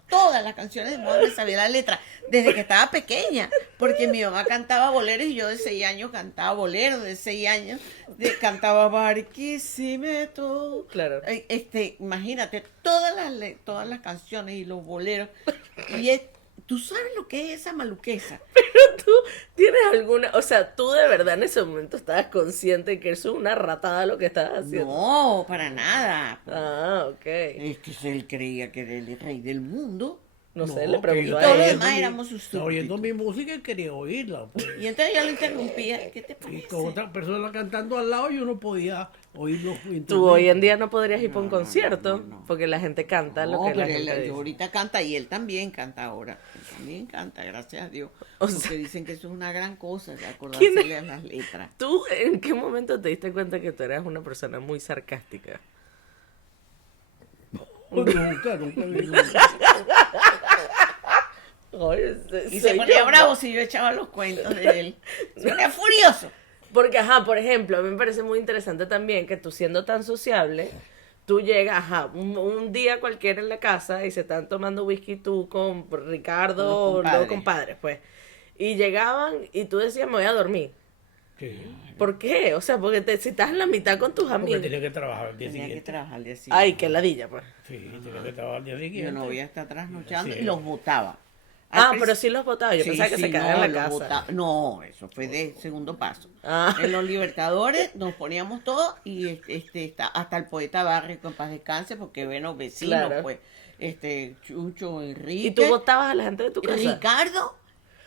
Todas las canciones de moda me sabía la letra, desde que estaba pequeña, porque mi mamá cantaba boleros y yo de 6 años cantaba boleros, de 6 años cantaba Barquisimeto. Claro. Imagínate, todas las canciones y los boleros. ¿Tú sabes lo que es esa maluquesa? ¿Tú tienes alguna, o sea, tú de verdad en ese momento estabas consciente de que eso es una ratada lo que estabas haciendo? No, para nada. Ah, ok. Es que él creía que era el rey del mundo. No sé, No, le que preguntó yo a Todos los él. demás éramos sus Estaba oyendo súbditos. mi música y quería oírla. Pues. Y entonces yo lo interrumpía. ¿Qué te Y parece? con otra persona cantando al lado yo no podía oír los Tú instrumentos. hoy en día no podrías ir para un No, no, concierto no. porque la gente canta lo No, que la pero gente él dice. ahorita canta y él también canta ahora. Él también canta, gracias a Dios. O Porque sea- dicen que eso es una gran cosa, de ¿Quién acordarse a las letras. ¿Tú en qué momento te diste cuenta que tú eras una persona muy sarcástica? Nunca. Oye, Y soy se ponía yo, bravo si yo echaba los cuentos de él. Se ponía furioso. Porque, ajá, por ejemplo, a mí me parece muy interesante también que tú siendo tan sociable, tú llegas, ajá, un día cualquiera en la casa y se están tomando whisky tú con Ricardo, Con los los compadres. compadres, pues. Y llegaban y tú decías, me voy a dormir. Sí. ¿Por qué? O sea, porque si estás en la mitad con tus Porque amigos. tenía que trabajar al día Tenía que siguiente. trabajar al día siguiente. Ay, qué ladilla, pues. Sí, tenía que trabajar al día siguiente. Yo no voy a estar trasnochando Sí. y los votaba. Ah, Al pero princi- sí los votaba. Yo Sí, pensaba que sí, se quedaban no, en la los casa. votaba. No, eso fue de segundo paso. Ah. En los Libertadores nos poníamos todos y hasta el poeta Barrio, que en paz descanse, porque bueno, vecinos, Claro. pues, Chucho, Enrique, ¿Y tú votabas a la gente de tu casa? Ricardo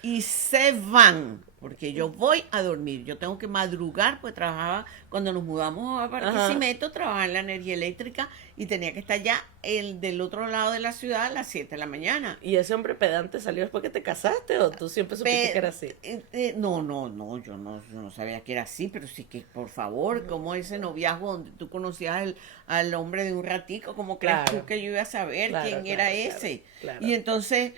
y se van, porque yo voy a dormir, yo tengo que madrugar, pues trabajaba, cuando nos mudamos a Barquisimeto, trabajaba en la energía eléctrica y tenía que estar ya del otro lado de la ciudad a las 7 de la mañana. ¿Y ese hombre pedante salió después que te casaste o tú siempre supiste que era así? No, yo no sabía que era así, pero sí que, por favor, como ese noviazgo donde tú conocías al hombre de un ratico, ¿cómo crees Claro. tú que yo iba a saber Claro, quién claro, era claro, ese? claro. Y entonces,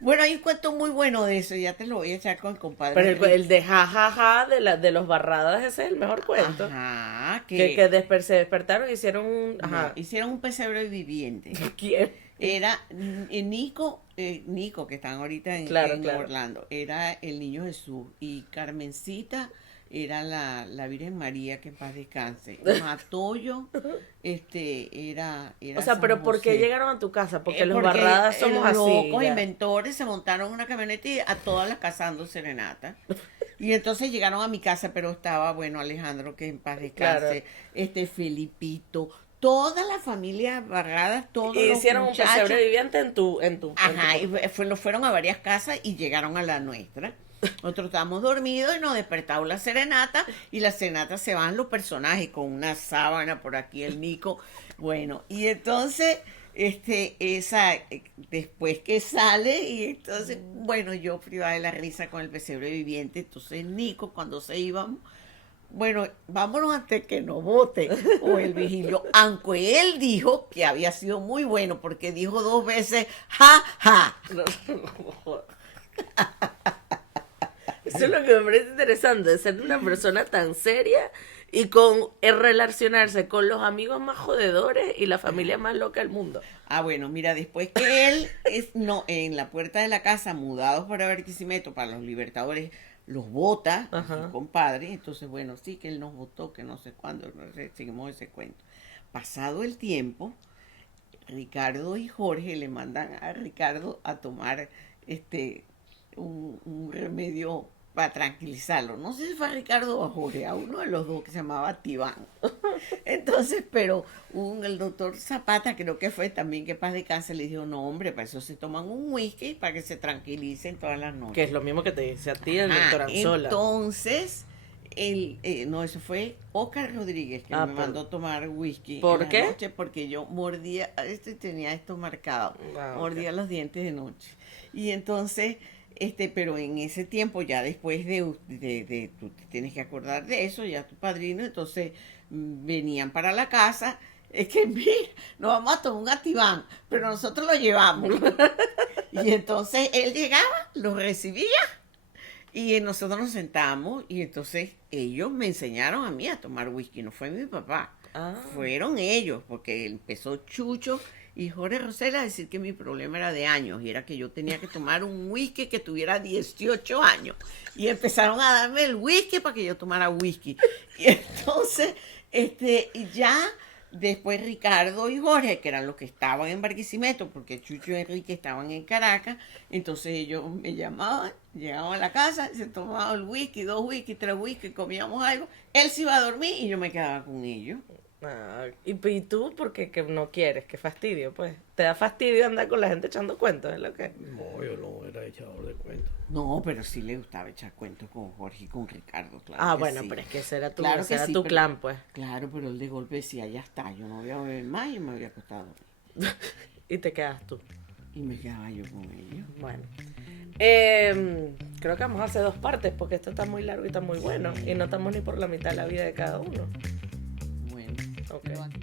Bueno, hay un cuento muy bueno de eso, ya te lo voy a echar con el compadre. Pero el de jajaja de los Barradas, ese es el mejor cuento. Ajá, Que se despertaron y hicieron un... Ajá. no, hicieron un pesebre viviente. ¿Quién? Era Nico, Nico, que están ahorita en Claro. Orlando, era el niño Jesús y Carmencita era la Virgen María, que en paz descanse. Matoyo, era O sea, San pero ¿por qué José. llegaron a tu casa? Porque los Porque Barradas somos los así. locos ya. inventores se montaron una camioneta y a todas las casas dando serenata. Y entonces llegaron a mi casa, pero estaba, bueno, Alejandro, que en paz descanse, Felipito, toda la familia Barradas, todos Y los hicieron un muchachos. pesebre viviente en tu... Ajá, y fueron a varias casas y llegaron a la nuestra. Nosotros estábamos dormidos y nos despertamos la serenata, y la serenata se van los personajes con una sábana por aquí, el Nico. Bueno, y entonces, después que sale, y entonces, bueno, yo privada de la risa con el pesebre viviente. Entonces Nico, cuando se íbamos, bueno, vámonos antes que nos vote, o el vigilio, aunque él dijo que había sido muy bueno, porque dijo 2 veces, ja, ja. Eso es lo que me parece interesante, de ser una persona tan seria y con relacionarse con los amigos más jodedores y la familia más loca del mundo. Ah, bueno, mira, después que él, en la puerta de la casa, mudados para Barquisimeto, para los Libertadores, los vota, Ajá. su compadre. Entonces, bueno, sí, que él nos votó, que no sé cuándo, no sé, seguimos ese cuento. Pasado el tiempo, Ricardo y Jorge le mandan a Ricardo a tomar un remedio para tranquilizarlo. No sé si fue a Ricardo o a Jorge, a uno de los dos, que se llamaba Tibán. Entonces, pero el doctor Zapata, creo que fue también, que paz de cáncer, le dijo, no, hombre, para eso se toman un whisky para que se tranquilicen todas las noches. Que es lo mismo que te dice a ti el Ajá, doctor Anzola. entonces, no, eso fue Oscar Rodríguez, que me mandó a tomar whisky ¿Por en la qué? noche, porque yo mordía, tenía esto marcado, Ah, mordía los dientes de noche. Y entonces, pero en ese tiempo, ya después tú te tienes que acordar de eso, ya tu padrino, entonces venían para la casa. Es que, mira, nos vamos a tomar un Atibán, pero nosotros lo llevamos. Y entonces él llegaba, lo recibía, y nosotros nos sentamos, y entonces ellos me enseñaron a mí a tomar whisky, no fue mi papá. Ah. Fueron ellos, porque empezó Chucho y Jorge Rosell a decir que mi problema era de años, y era que yo tenía que tomar un whisky que tuviera 18 años. Y empezaron a darme el whisky para que yo tomara whisky. Y entonces, y ya después Ricardo y Jorge, que eran los que estaban en Barquisimeto, porque Chucho y Enrique estaban en Caracas, entonces ellos me llamaban, llegaban a la casa, se tomaban el whisky, 2 whisky, 3 whisky, comíamos algo, él se iba a dormir y yo me quedaba con ellos. Ah, y tú, porque que no quieres, qué fastidio, pues. Te da fastidio andar con la gente echando cuentos, es lo que. No, yo no era echador de cuentos. No, pero sí le gustaba echar cuentos con Jorge y con Ricardo, claro. Ah, que bueno, sí. pero es que ese era tu, Claro ese que era sí, tu pero- clan, pues. Claro, pero él de golpe decía, ya está, yo no voy a beber más, y me había acostado. Y te quedas tú. Y me quedaba yo con ellos. Bueno. Creo que vamos a hacer 2 partes porque esto está muy largo y está muy bueno. Y no estamos ni por la mitad de la vida de cada uno. Bueno. Ok. pero aquí-